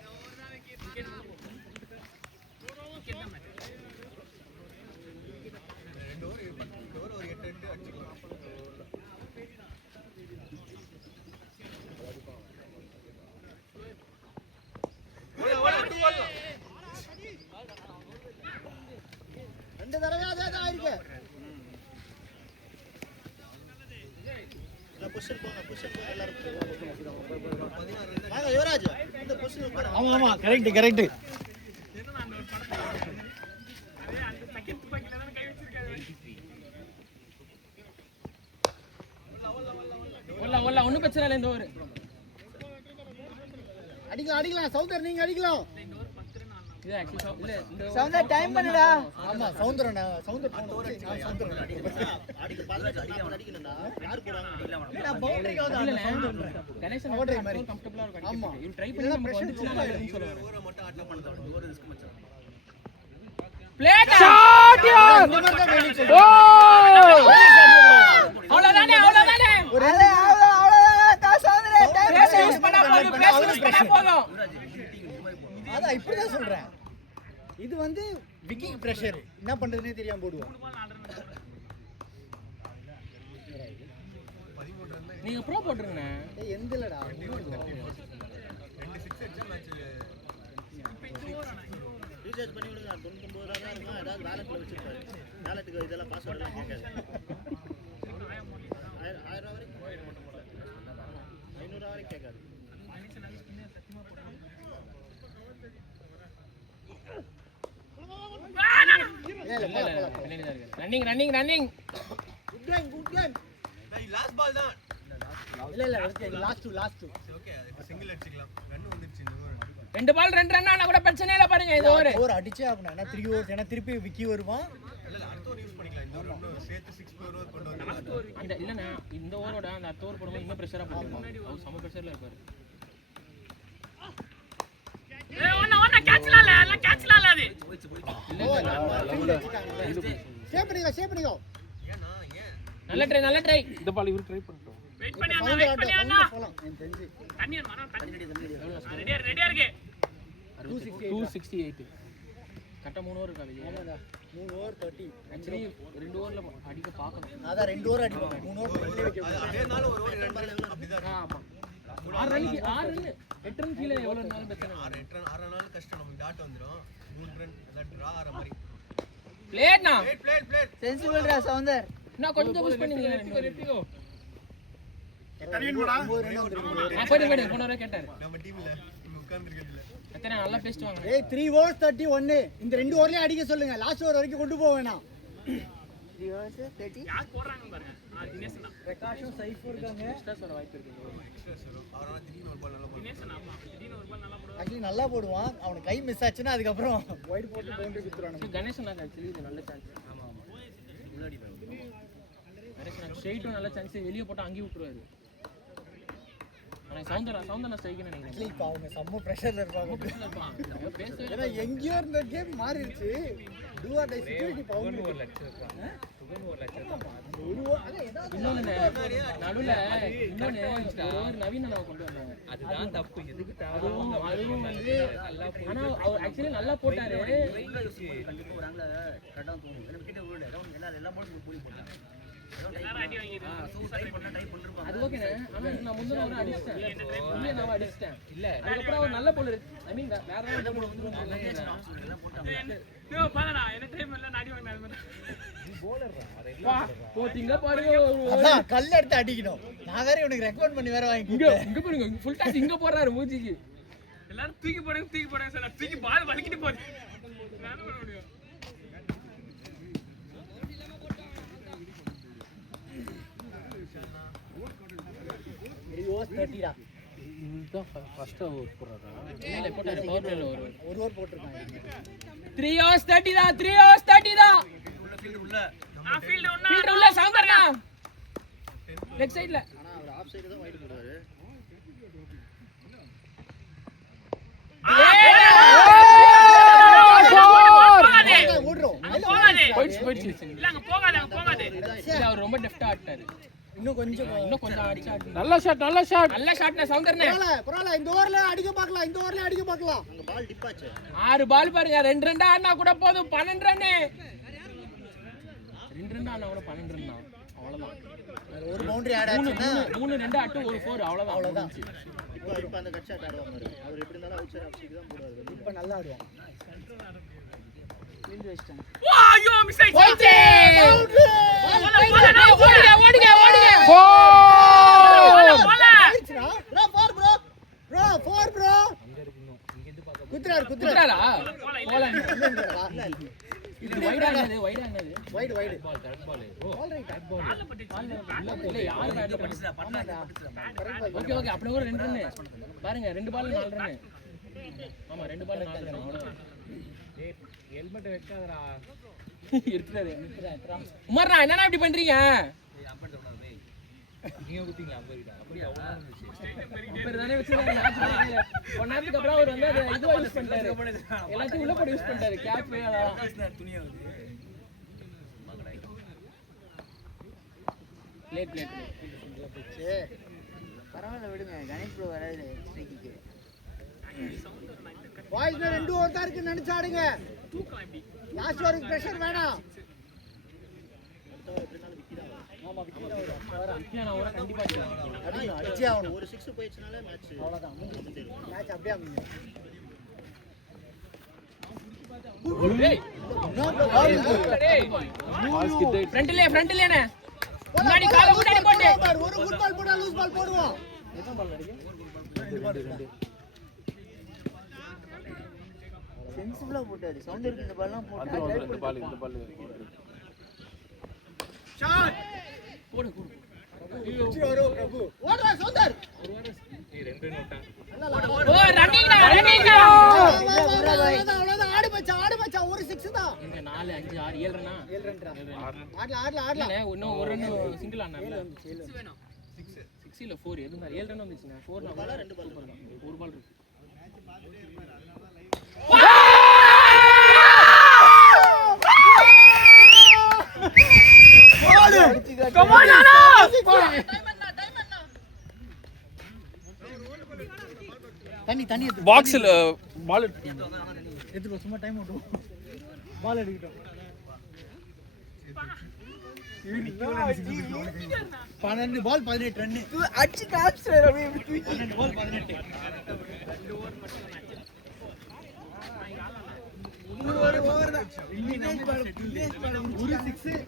ரெண்டு தடவை அதே தான் ஆயிருக்கு. வாங்க யுவராஜ் இந்த பொசிஷன் உட்காரு. ஆமா ஆமா கரெக்ட் கரெக்ட். ஒல்ல ஒண்ணும் பிரச்சனை இல்லை இந்த ஓவர். அடிக்கலாம் அடிக்கலாம் சௌந்தர் நீங்க அடிக்கலாம். இது ஆக்சுவலா இல்ல இந்த சவுந்தர் டைம் பண்ணுடா. ஆமா சௌந்தர் சௌந்தர் சௌந்தர் அடிக்க 15 அடிக்கணும்டா. யார் போறாங்க இல்லடா பவுண்டரிக்கு வந்து அந்த சௌந்தர் கணேசன் ஓடுற மாதிரி கம்ஃபர்ட்டபிளா இருக்கும். ஆமா இது ட்ரை பண்ணி நம்ம வந்துச்சுனா நல்லதுன்னு சொல்லுவாங்க. ஓவரை மட்டும் அட்டெண்ட் பண்ணதோட ஒரு ரிஸ்க் மச்சான். பிளேட் ஷாட் இந்த மாதிரி தான் வெளிய சொல்லு. அவ்வளவுதானே ஒரு அவ்வளவுதான் சவுந்தர் டைம் பேச யூஸ் பண்ணா போதும். பேச யூஸ் பண்ணா போதும். அதான் இப்படிதான் சொல்றேன். இது வந்து விக்கிங் பிரஷர் என்ன பண்றதுனே தெரியாம போடுவோம். நீங்க ப்ரோ போட்டுருங்க. ஏய் எந்தலடா 2 6 அடிச்சா மேட்ச் ரீசார்ஜ் பண்ணி விடுங்க. 99 ரூபாய் தான் இருக்கும். ஏதாவது வாலெட்ல வச்சிருப்பாரு. வாலெட்டுக்கு இதெல்லாம் பாஸ்வேர்ட் எல்லாம் கேட்காது. 1000 ரூபாய் வரைக்கும் 500 ரூபாய் வரைக்கும் கேட்காது. Running running running. Good game good game. டேய் லாஸ்ட் பால் தான். இல்ல ஓகே லாஸ்ட் ஓகே இப்போ சிங்கிள் அடிச்சுக்கலாம். ரன் வந்துருச்சு இந்த ஓவர். ரெண்டு பால் 2 ரன் ஆனா கூட பிரச்சனை இல்ல பாருங்க இந்த ஓவர். ஓவர் அடிச்சே ஆகணும். ஏன்னா 3 ஓவர் ஏன்னா திருப்பி விக்கி வருவான். இல்ல அடுத்த ஓவர் யூஸ் பண்ணிக்கலாம். இந்த ஓவர் இன்னும் சேர்த்து 6 ஓவர் கொண்டு வரலாம். அந்த இல்லனா இந்த ஓவரோட அந்த அடுத்த ஓவர் போடும்போது இன்னும் பிரஷரா போடுவாங்க. அவர் சம பிரஷர்ல இருப்பாரு. ஒண்ணா கேட்ச்லாம் இல்ல கேட்ச்லாம் இல்ல அது. சேவ் பண்ணிக்கோ. ஏன்னா ஏன் நல்ல ட்ரை. இந்த பால் இவர் ட்ரை பண்ணிட்டோம். வெயிட் பண்ணி அண்ணா. போலாம் எனக்கு தெரிஞ்சு தண்ணி ரெடியா இருக்கு. 268. கரெக்ட்டா 3 ஓவர் இருக்காது. ஆமாடா 3 ஓவர் 30. ஆக்சுவலி 2 ஓவர்ல அடிக்க பார்க்கணும். அதான் 2 ஓவர் அடிப்பாங்க. 3 ஓவர் வெளியே வைக்க கூடாது. அதேனால ஒரு ஓவர் 2 ரன் அப்படிதான். ஆமா 6 ரன் 8 ரன் கீழ எவ்வளவு இருந்தாலும் பிரச்சனை இல்ல. 6 ரன் கஷ்டம். நமக்கு டாட் வந்துரும். 3 ரன் அத டிரா ஆற மாதிரி. பிளேட்னா பிளேட் சென்சிபிள்டா சவுந்தர். நான் கொஞ்சம் புஷ் பண்ணீங்க. ரெட்டியோ தனியன் போடா. போடு போனவரே கேட்டாரு. நம்ம டீம்ல உட்கார்ந்திருக்கல. எத்தனை நல்லா பேசிட்டு வாங்க. ஏய் 3 ஓவர்ஸ் 31. இந்த 2 ஓவர்லயே அடிக்க சொல்லுங்க. லாஸ்ட் ஓவர் வரைக்கும் கொண்டு போக வேணாம். 3 hours 30. யார் போறாங்க பாருங்க. தினேஷ் தான். பிரகாஷும் சைஃபும் இருக்காங்க. எக்ஸ்ட்ரா சொல்ல வாய்ப்பு இருக்கு. அவரால திடீர்னு ஒரு பால் நல்லா போடுவார். தினேஷ் ஆமா. திடீர்னு ஒரு பால் நல்லா போடுவார். ஆக்சுவலி நல்லா போடுவான். அவனுக்கு கை மிஸ் ஆச்சுன்னா அதுக்கு அப்புறம் வைட் போட்டு பவுண்டரி குத்துறானே. கணேசன் ஆக்சுவலி இது நல்ல சான்ஸ். ஆமா முன்னாடி கணேசன் ஸ்ட்ரைட்டும் நல்ல சான்ஸ். வெளிய போட்டு அங்கேயே விட்டுருவாரு. ஆனா சவுந்தரா ஸ்ட்ரைக் நினைக்கிறேன். ஆக்சுவலி இப்போ அவங்க செம்ம பிரஷர்ல இருப்பாங்க. பேசவே ஏன்னா எங்கேயோ இருந்த கேம் மாறிடுச்சு. Do or die security boundary. ஒரு லட்சம். ஒரு ஓவர் அத ஏதாவது இன்னொன்னு நடுவுல இன்னொன்னு ஒரு நவீன நான் கொண்டு வந்தாங்க. அதுதான் தப்பு. எதுக்கு அதுவும் வந்து ஆனா அவர் ஆக்சுவலி நல்லா போட்டாரு. அது ஓகேண்ணே. ஆனா நான் முந்தின ஒரு அடிச்சிட்டேன். நான் அடிச்சிட்டேன். இல்ல அதுக்கப்புறம் அவர் நல்ல போலர். ஐ மீன் வேற போத்தீங்க பாருங்க. அதான் கல் எடுத்து அடிக்கணும். நான் வேற இவனுக்கு ரெக்கமெண்ட் பண்ணி வேற வாங்கி இங்க பாருங்க ஃபுல் டாஸ் இங்க போறாரு மூஞ்சிக்கு. எல்லாரும் தூக்கி போடுங்க சார். தூக்கி பால் வலிக்கிட்டு போகுது. நான் பண்ண முடியும். ஓவர் 30 டா. இதுதான் ஃபர்ஸ்ட் ஓவர் போறாரா? இல்ல போட்டாரு பவர் பிளேல ஒரு ஓவர் போட்டுருக்காங்க. 3 hours 30 தான். 3 hours 30 தான். ஃபீல்ட் உள்ள சாம்பர்னா லெஃப்ட் சைடுல. ஆனா அவர் ஆஃப் சைடு தான் வைட் போடுவாரு. கொஞ்சம் இன்னும் கொஞ்சம் அடிச்சா நல்ல ஷாட் நல்ல ஷாட் நல்ல ஷாட்னா சவுந்தர்னே. பரவாயில்ல இந்த ஓவர்ல அடிக்க பார்க்கலாம், இந்த ஓவர்ல அடிக்க பார்க்கலாம். 6 பால் பாருங்க, 2 ரன் ஆனா கூட போதும். 12 ரன் 2 ரன் ஆனா கூட 12 ரன் தான், அவ்வளவுதான். ஒரு பவுண்டரி ஆட் ஆச்சுன்னா 3 2 அட்டு ஒரு 4 அவ்வளவுதான். அவ்வளவுதான். இப்போ அந்த கட் ஷாட் ஆடுவாங்க அவர் எப்படி இருந்தாலும் அவுட் சைட் ஆஃப் ஸ்டிக் தான் போடுவாரு. இப்ப நல்லா ஆடுவான். ஃபீல்ட் வச்சிட்டாங்க. ஐயோ மிஸ் ஆயிடுச்சு. ஓடிங்க ஆயிடுச்சுடா. Bro 4 bro. குத்ரார் குத்ராரா போலாம். இது வைடா என்னது வைடு இல்ல யார் பேட்ல பண்ணிச்சா பண்ணாடா. ஓகே ஓகே அப்படியே ஒரு 2 ரன் பாருங்க, 2 பால் 4 ரன். ஆமா 2 பால் 4 ரன் அவ்வளவுதான். ஏய் ஹெல்மெட் வைக்காதடா. இருக்குறாரு உமர்ண்ணா, என்னண்ணா இப்படி பண்றீங்க? நீங்க குத்திங்க அம்பரிடா. அப்படி அவ்வளவு இருந்துச்சு. அம்பர் தானே வச்சிருக்காங்க. ஒரு நேரத்துக்கு அப்புறம் அவர் வந்து அதை இதுவா யூஸ் பண்ணிட்டாரு, எல்லாத்தையும் உள்ள போட்டு யூஸ் பண்ணிட்டாரு. கேப் அதெல்லாம் பிளேட் பரவாயில்ல விடுங்க, கணேஷ் ப்ரோ வராது ஸ்ட்ரைக்குக்கு. பாய்ஸ் 2 ஓவர் தான் இருக்கு, நினைச்சு ஆடுங்க. லாஸ்ட் ஓவருக்கு பிரஷர் வேணாம். ஆமா விக்கெட் நான் ஒரு கண்டிப்பா அடிச்சே ஆகணும். ஒரு 6 போயிடுச்சுனாலே மேட்ச் அவ்வளவுதான், மேட்ச் அப்படியே அமையும். ஃப்ரண்ட்லயே முன்னாடி கால முன்னாடி போட்டு ஒரு குட் பால் போடா, லூஸ் பால் போடுவோம். சென்சிபிளா போட்டாரு. சவுண்ட் இருக்கு இந்த பால்லாம் போட்டு. இந்த பால் ஷாட் போடு வரு பிரபு. ஓடுடா சௌந்தர். நீ 2 ரன் விட்டா. ஓ ரன்னிங் அவ்வளவுதான். ஆடு மச்சான் ஒரு 6 தான். இங்க 4 5 6 7 ரன்னா 7 ரன் ஆடலாம். இன்னும் ஒரு ரன் சிங்கிள் ஆனால 6 இல்ல 4 எதுனா 7 ரன் வந்துச்சுங்க. 4 னா 2 பால் தான், ஒரு பால் இருக்கு. கம் ஆன் அண்ணா. தண்ணி எடுத்து பாக்ஸ்ல பால் எடுத்துக்கோ, சும்மா டைம் அவுட். பால் எடுக்கட்டும். 12 பால் 18 ரன். அடிச்சு காப்ஸ்டர் அப்படியே இப்படி தூக்கி 12 பால் 18. ஒரு ஓவர் தான். வினேஷ் பால் ஒரு 6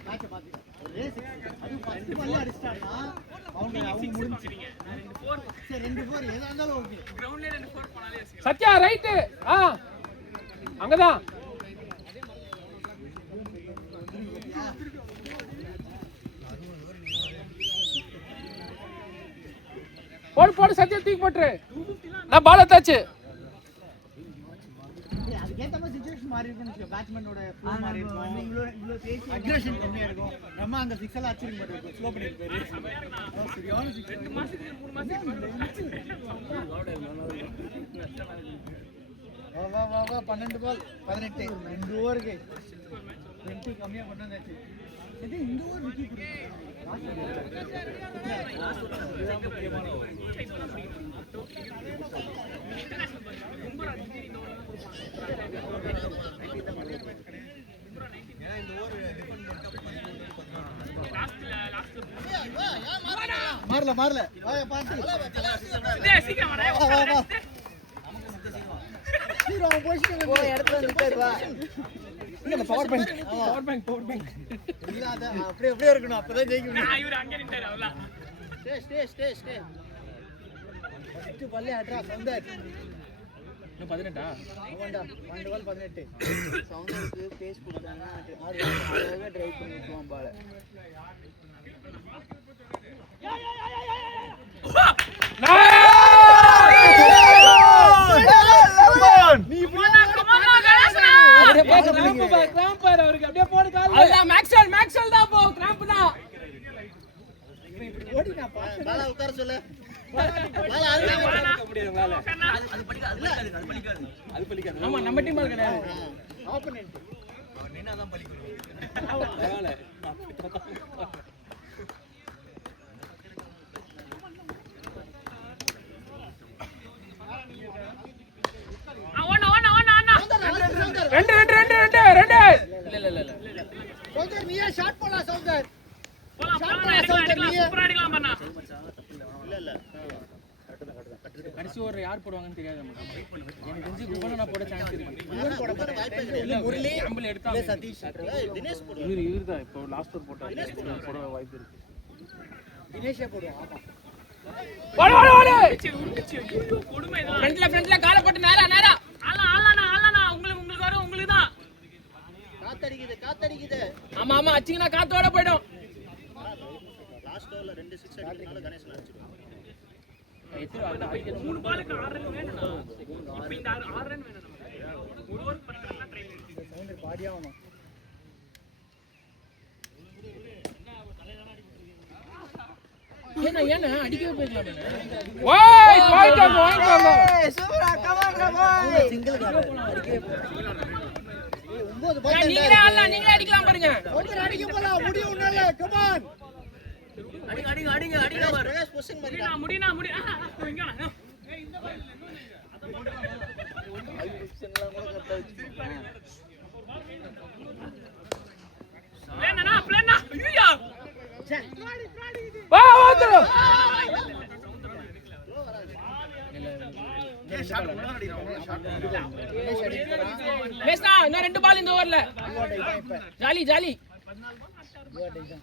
மேட்ச் பாத்துங்க. ஒரே 6. அது ஃபர்ஸ்ட் பால் அடிச்சானா அவங்க முடிஞ்சிருங்க. 2 4 ஏதா இருந்தாலும் ஓகே. கிரவுண்ட்ல 2 4 போனாலே சத்யா ரைட். அங்கதான். போடு சத்யா தூக்கி போட்டுரு. நான் பால் தாச்சு. அதுக்கேற்ற மாதிரி சிச்சுவேஷன் மாறி இருக்கும். பேட்ஸ்மேனோட ஃப்ளோ மாறி இருக்கும். இவ்வளோ பேசி அக்ரஷன் கம்மியாக இருக்கும். நம்ம அந்த 6 எல்லாம் அடிச்சிருக்க மாட்டோம். ஸ்லோ பண்ணிருப்பாரு. சரியான 6. 2 மாசத்துக்கு 3 மாசத்துக்கு வா 12 பால் 18 2 ஓவருக்கு 20 கம்மியாக கொண்டு வந்தாச்சு. இது இந்த ஓவர் விக்கெட் மாறல வாயா பாத்து சீக்கிரம் வர. வா சீரோ பொசிஷன் போய் இடத்துல நிக்காரு வா. இங்க பவர் பேங்க் இல்ல அத அப்படியே இருக்கணும். அப்பதான் ஜெயிக்க முடியும். இவரு அங்க நின்றாரு அவ்வளவு. ஸ்டே ஃபர்ஸ்ட் பால்லே அட்ரா சவுந்தர். இன்னும் 18ஆ? ஆமாண்டா 12 பால் 18. சவுண்டருக்கு பேஸ் கொடுத்தாங்கன்னா அழகாக டிரைவ் பண்ணி விட்டுருவான் பாலை. மேக்ஸ்வெல் தான் போ கிராம்ப் தான். ஓடி நான் பாத்து பாலா உட்கார சொல்லு. ஆமா நம்ம டீம் பால் கிடையாது. ஆப்போனன்ட் ரெண்டு ரெண்டு ரெண்டு ரெண்டு ரெண்டு இல்ல இல்ல இல்ல இல்ல சௌந்தர் நீயே ஷாட் போடலாம் சௌந்தர். இல்ல இல்ல கடைசி ஓவர் யார் போடுவாங்கன்னு தெரியாது நமக்கு. எனக்கு தெரிஞ்சு குபனை நான் போட சான்ஸ் இருக்கு. இவன் போட மாட்டான். வாய்ப்பே இல்லை. இல்ல முரளி கேம்பிள் எடுத்தா இல்ல சதீஷ். தினேஷ் போடு. இவர் தான் இப்போ லாஸ்ட் ஓவர் போட்டார் போட வாய்ப்பு இருக்கு. தினேஷே போடுவான். ஆமா. ஓடு ஓடு ஓடு கொடுமை இதெல்லாம். ஃப்ரண்ட்ல கால போட்டு நேரா நேரா ஆளனா உங்களுக்கு வரும் உங்களுக்கு தான். காத்தடிக்குது ஆமா ஆமா அச்சிங்கனா காத்தோட போய்டும். லாஸ்ட் ஓவர்ல 2 6 அடிச்சனால கணேசன் அடிச்சிடுவான். மூணு பாலுக்கு 6 ரன் வேணும்னா இப்போ இந்த 6 ரன் வேணும் நமக்கு. ஒரு ஓவர் 10 ரன் ட்ரை பண்ணி சௌந்தர் பாடியா ஆகணும். ஏன்னா அடிக்கவே போயிடலாம். ஓய் வாங்கிக்கோங்க. சூப்பரா கமான் ரபாய். சிங்கிள் கார்டு அடிக்கவே போறான். 9 பால் நீங்களே ஆடலாம், நீங்களே அடிக்கலாம் பாருங்க. சௌந்தர் அடிக்க போலாம். முடியும் உன்னால. Come on. அடிங்க பிரகாஷ் பொசிஷன் பண்ணிடா. முடினா இங்க பிளேனா ஐயா வா ஓடு. மேஸ்னா இன்னும் 2 பால் இந்த ஓவர்ல. ஜாலி ஜாலி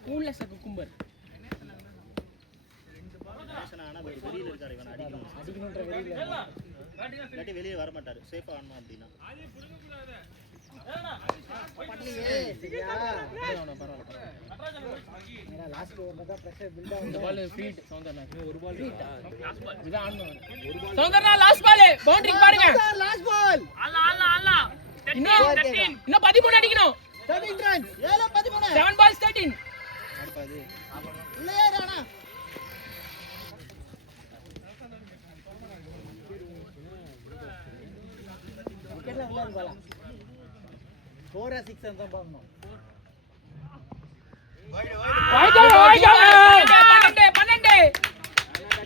கூல்ல சக்கு கும்பர். கணேசன் ஆனா வெளியில இருக்காரு. இவன் அடிக்கணும்ன்ற வெளியில இல்லாட்டி வெளியே வர மாட்டாரு. சேஃபா ஆடணும் அப்படின்னா பண்ணியே சரியா. மேரா லாஸ்ட் ஓவர்ல தான் பிரஷர் பில்ட் ஆகும். இந்த பால் ஃப்ரீட் சௌந்தர்னா ஒரு பால் இதான் ஆடணும். சௌந்தர்னா லாஸ்ட் பால் பவுண்டரிக்கு பாருங்க. Last ball. அல்ல இன்னும் 13 அடிக்கணும். 13 ரன்ஸ். 7 13. 7 balls 13. இல்லையா ராணா. விக்கெட்ல விளையாடு பாலா. 4 6 தான் பாக்கணும். வாய்க்கோ 12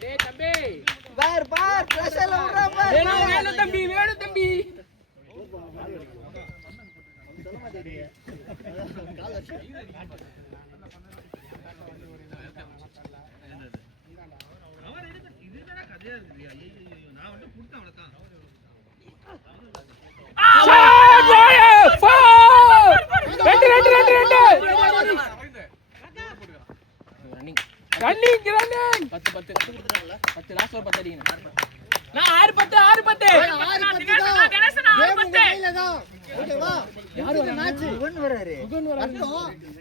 டேய் தம்பி. பார் பிரஷர்ல விடுறா பார். வேணும் தம்பி. சொல்ல மாட்டேங்கிறீங்க. கால் வச்சு ரன்னிங் 10 லாஸ்ட் ஓவர் 10 அடிக்கணும். நான் 6-10 ஓகேவா? யார் வராங்க? இவன் வராரு.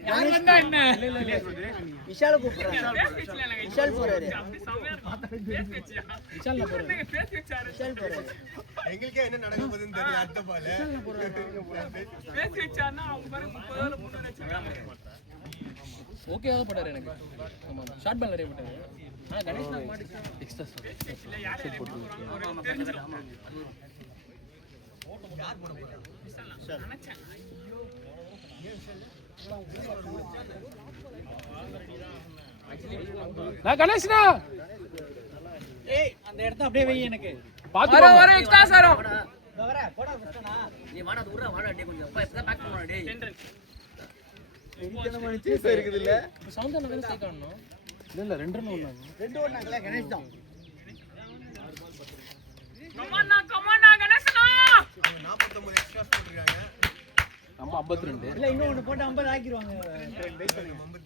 யார் வந்தா என்ன விஷால கூப்பிடுறாங்க. விஷால் போறாரு. விஷால்ல போறாரு. விஷால் போறாரு. எங்களுக்கே என்ன நடக்க போகுதுன்னு தெரியல. அடுத்த பால் பேசி வச்சானா அவங்க பாருங்க 30 ஓவர்ல 3 ரன் அடிச்சாங்க. ஓகேவா தான் போட்டாரு எனக்கு. ஆமா ஷார்ட் பால் நிறைய போட்டாரு. ஆனா கணேஷ் நான் மாட்டிச்சு எக்ஸ்ட்ரா செட் போட்டு கணேஷ்னா ஏய் அந்த இடத்த அப்படியே வை எனக்கு. வர எக்ஸ்ட்ரா சாரம். வர போடா ஃபஸ்டனா. நீ வாடா தூரா வாடா டேய் கொஞ்சம் அப்பா இப்பதான் பேக் பண்ணனும் டேய். எரிக்கனமான சீஸ் இருக்குது இல்ல. இப்ப சவுண்டர் நகர ஸ்ட்ரைக் ஆடணும். இல்ல 2 ரன் ஓடுனாங்க. 2 ஓடுனாங்கல கணேஷ் தான். கமானா கணேஷ்னா 49 எக்ஸ்ட்ரா போட்டுருக்காங்க. நம்ம 52. இல்ல இன்னும் ஒன்னு போட்டு 50 ஆக்கிடுவாங்க. வெயிட் பண்ணுங்க. 52.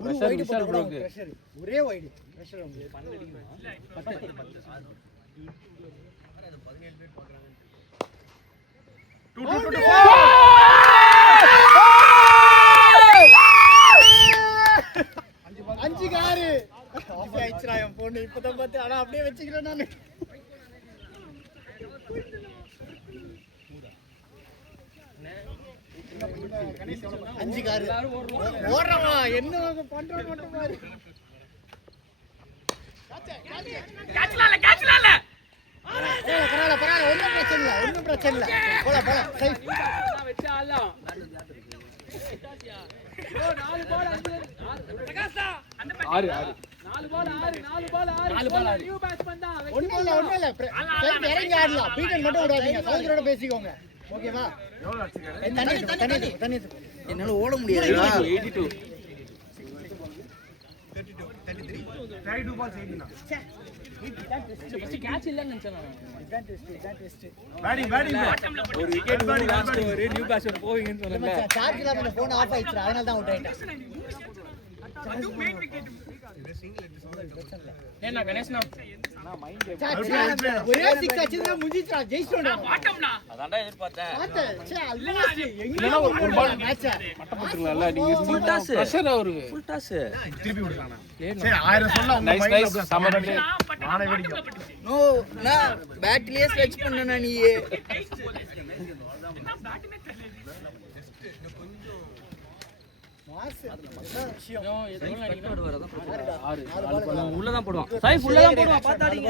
பிரஷர் விஷால் ப்ரோக்கு. பிரஷர் ஒரே வைடு பிரஷர் உங்களுக்கு 12 அடிக்குமா? 10 5 காரு ஆஃப் ஆயிடுச்சுடா என் பொண்ணு இப்பதான் பார்த்து ஆனா அப்படியே வச்சுக்கிறேன் நானு. அஞ்சு காரு ஓடுறவா என்ன பண்ற மட்டும் பாரு. கேட்ச்லால பரவாயில்ல ஒன்றும் பிரச்சனை இல்லை போலாம் சரி வச்சாலாம் ஒண்ணும் இல்ல ஃளைட் இறங்கி ஆடலாம். பீட்டன் மட்டும் விடாதீங்க. சௌந்தரோட பேசிக்கோங்க. ஓகேவா? எவ்வளோ அடிச்சுக்க தண்ணி என்னால ஓட முடியாதுடா. 82 32 balls 18 கேட்ச் இல்லன்னு நினைச்சேன் பேட்டிங் ஒரு விக்கெட் லாஸ்ட் ஒரு நியூ காஸ்ட் போவீங்கன்னு சொன்னேன்ல. சார்ஜ் இல்லாம இந்த போன் ஆஃப் ஆயிடுச்சு. அதனால தான் அவுட் ஆயிட்டேன். ஏன்னா கணேஷ்னா ஒரே 6 அடிச்சா முடிஞ்சிச்சா ஜெயிச்சிட்டோம்டா. அதான்டா எதிர்பார்த்தேன். ஆல்மோஸ்ட் எங்கனா ஒரு பால் மேட்ச் பட்டப்பட்டுங்களா நீங்க ஃபுல் டாஸ் பிரஷர் அவருக்கு ஃபுல் டாஸ் திருப்பி விடுறானே. சரி 1000 சொல்ல உங்க நைஸ் மைண்ட்ல நைஸ் சமபட்டு நானே வெடிக்கும். நோ நான் பேட்லயே ஸ்ட்ரெச் பண்ணனா நீ. உள்ள தான் போடுவான். சைஃப் உள்ள தான் போடுவான். பாத்தாதீங்க.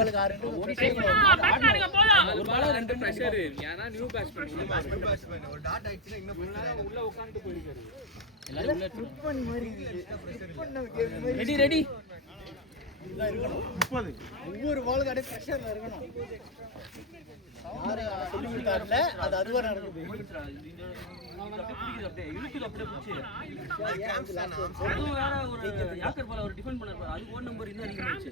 ஒரு பால ரெண்டு பிரஷர் ஏனா நியூ பேட்ஸ்மேன் ஒரு டாட் ஆயிடுச்சுனா இன்னும் உள்ள உட்கார்ந்து போயிருக்காரு. எல்லாரும் உள்ள ட்ரிப் பண்ண மாதிரி இருக்கு. ட்ரிப் பண்ண கேம் மாதிரி ரெடி ரெடி 30 ஒவ்வொரு பாலுக்கு அப்படியே பிரஷர்ல இருக்கணும். யாரு சொல்லி கொடுத்தாருல அது அதுவா நடக்குது. இழுக்குது அப்படியே பிடிச்சி. வேற ஒரு யாக்கர் பால் அவர் டிஃபெண்ட் பண்ணாரு. அது ஓன் நம்பர் இன்னும் அதிகமாச்சு.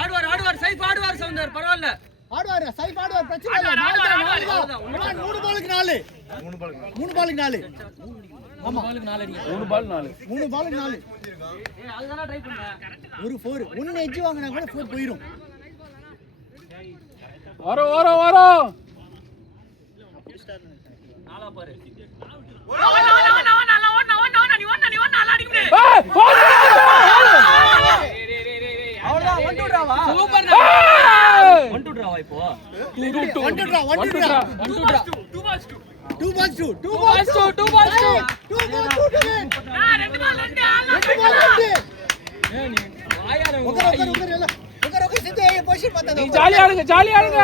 ஆடுவார் சைஃப் ஆடுவார் சவுந்தர் பரவாயில்ல. ஆடுவாரு சைஃப் ஆடுவார் பிரச்சனை இல்ல. 4 3 பாலுக்கு 4. 3 பாலுக்கு 4. ஆமா 3 பாலுக்கு 4 அடிங்க. 3 பாலுக்கு 4. ஏய் அதுதான ட்ரை பண்ண. ஒரு 4 1 எட்ஜ் வாங்குனா கூட 4 போயிடும். வர நாலா பாரு. அவ்வளவுதான் 1 2 டிராவா. சூப்பர் 1 2 டிராவா இப்போ. 1 2 டிரா 2 balls 2 ஜாலியா ஆடுங்க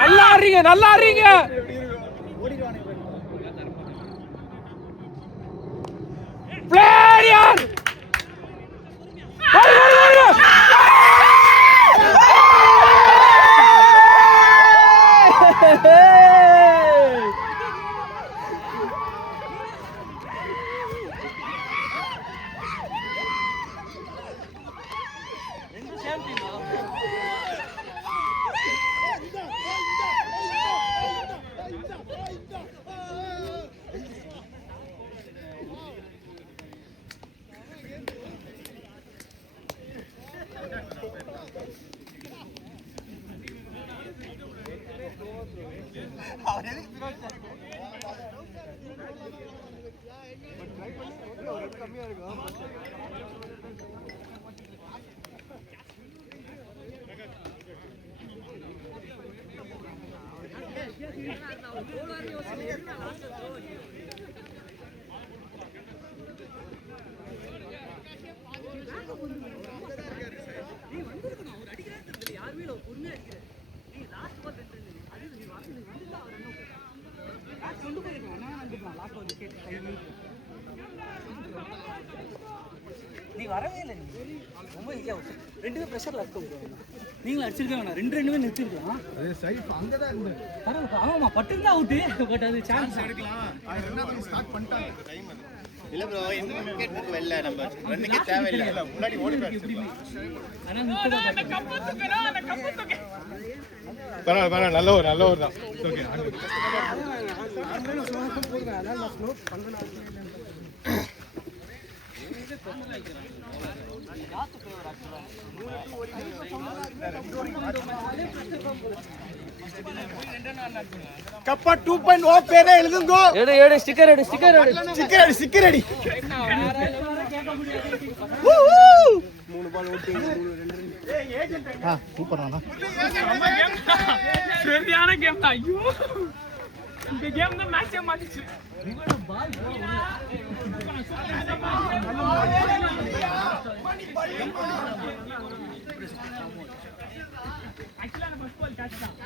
நல்லா ஆடுறீங்க பிளேயர் நீ வரவே இல்லை. நீ ரொம்ப ஈஸியா ரெண்டுமே பிரஷர்ல இருக்கும். நீங்களும் அடிச்சிருக்காங்க. ரெண்டுமே நிறுத்திருக்கலாம். அது சைஃப் அங்க தான் இருந்தது. பரவாயில்ல. ஆமாமா பட்டுன்னு தான் அவுட். பட் அது சான்ஸ் எடுக்கலாம். அது ரெண்டாவது ஸ்டார்ட் பண்ணிட்டாங்க. இல்ல ப்ரோ இந்த விக்கெட் இருக்கு வெல்ல நம்ம ரன்னுக்கே தேவை இல்ல. முன்னாடி ஓடி போயிடுச்சு. ஆனா முக்கியமா பரவாயில்ல நல்ல ஒரு தான். ஓகே கப்பா 2.0 பேரே எழுதுங்க. எடு ஸ்டிக்கர் எடு. ஸ்டிக்கர் அடி. 3 பால் ஓட்டி 2 சூப்பர் ஆனா சரியான கேம் தான். ஐயோ இந்த கேம் தான் மேட்சே மாத்திச்சு. ஆக்சுவலா அந்த ஃபர்ஸ்ட் பால் கேட்ச் தான்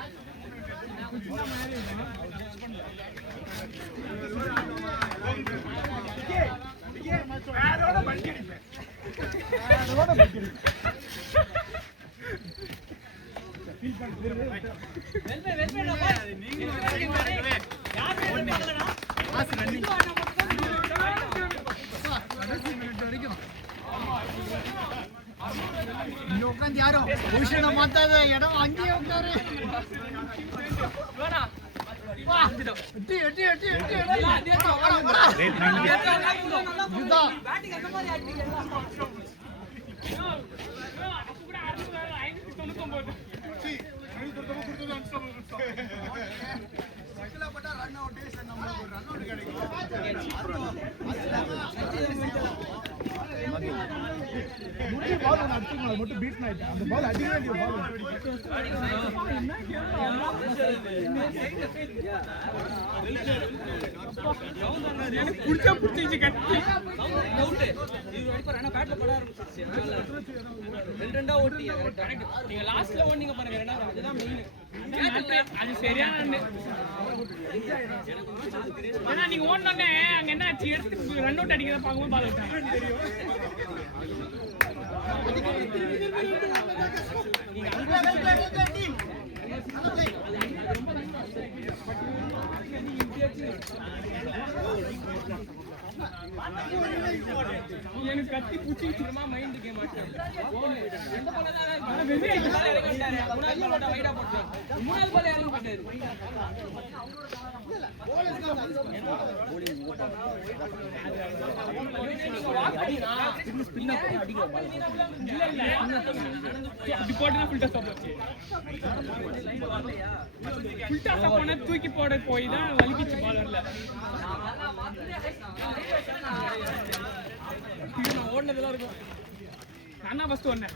இங்க உட்காந்து யாரோ பொசிஷனை மாத்தாத இடம் அங்கேயே உட்காரு எட்டி எட்டி எட்டி எட்டி இதுதான் மட்டும் பீட் ஆயிட்டேன் அந்த பால் அடிக்க வேண்டிய பால் எனக்கு புடிச்சா புடிச்சு கட்டி நீங்க லாஸ்ட்ல ஓடுனீங்க பாருங்க ரெண்டாவது அதுதான் மெயின் அது சரியான ஏன்னா நீங்க ஓடனே அங்க என்ன ஆச்சு எடுத்து ரன் அவுட் அடிக்கிறத பார்க்கும்போது பால் விட்டாங்க எனக்கு கத்தி பூச்சி சும்மா மைண்ட் கேம் ஆச்சு மூணாவது பால் இறங்க மாட்டாரு தூக்கி போட போய் தான் வலிக்கிச்சு பாலர்ல ஓடுனதெல்லாம் இருக்கும் நான் தான் ஃபர்ஸ்ட் ஒன்னேன்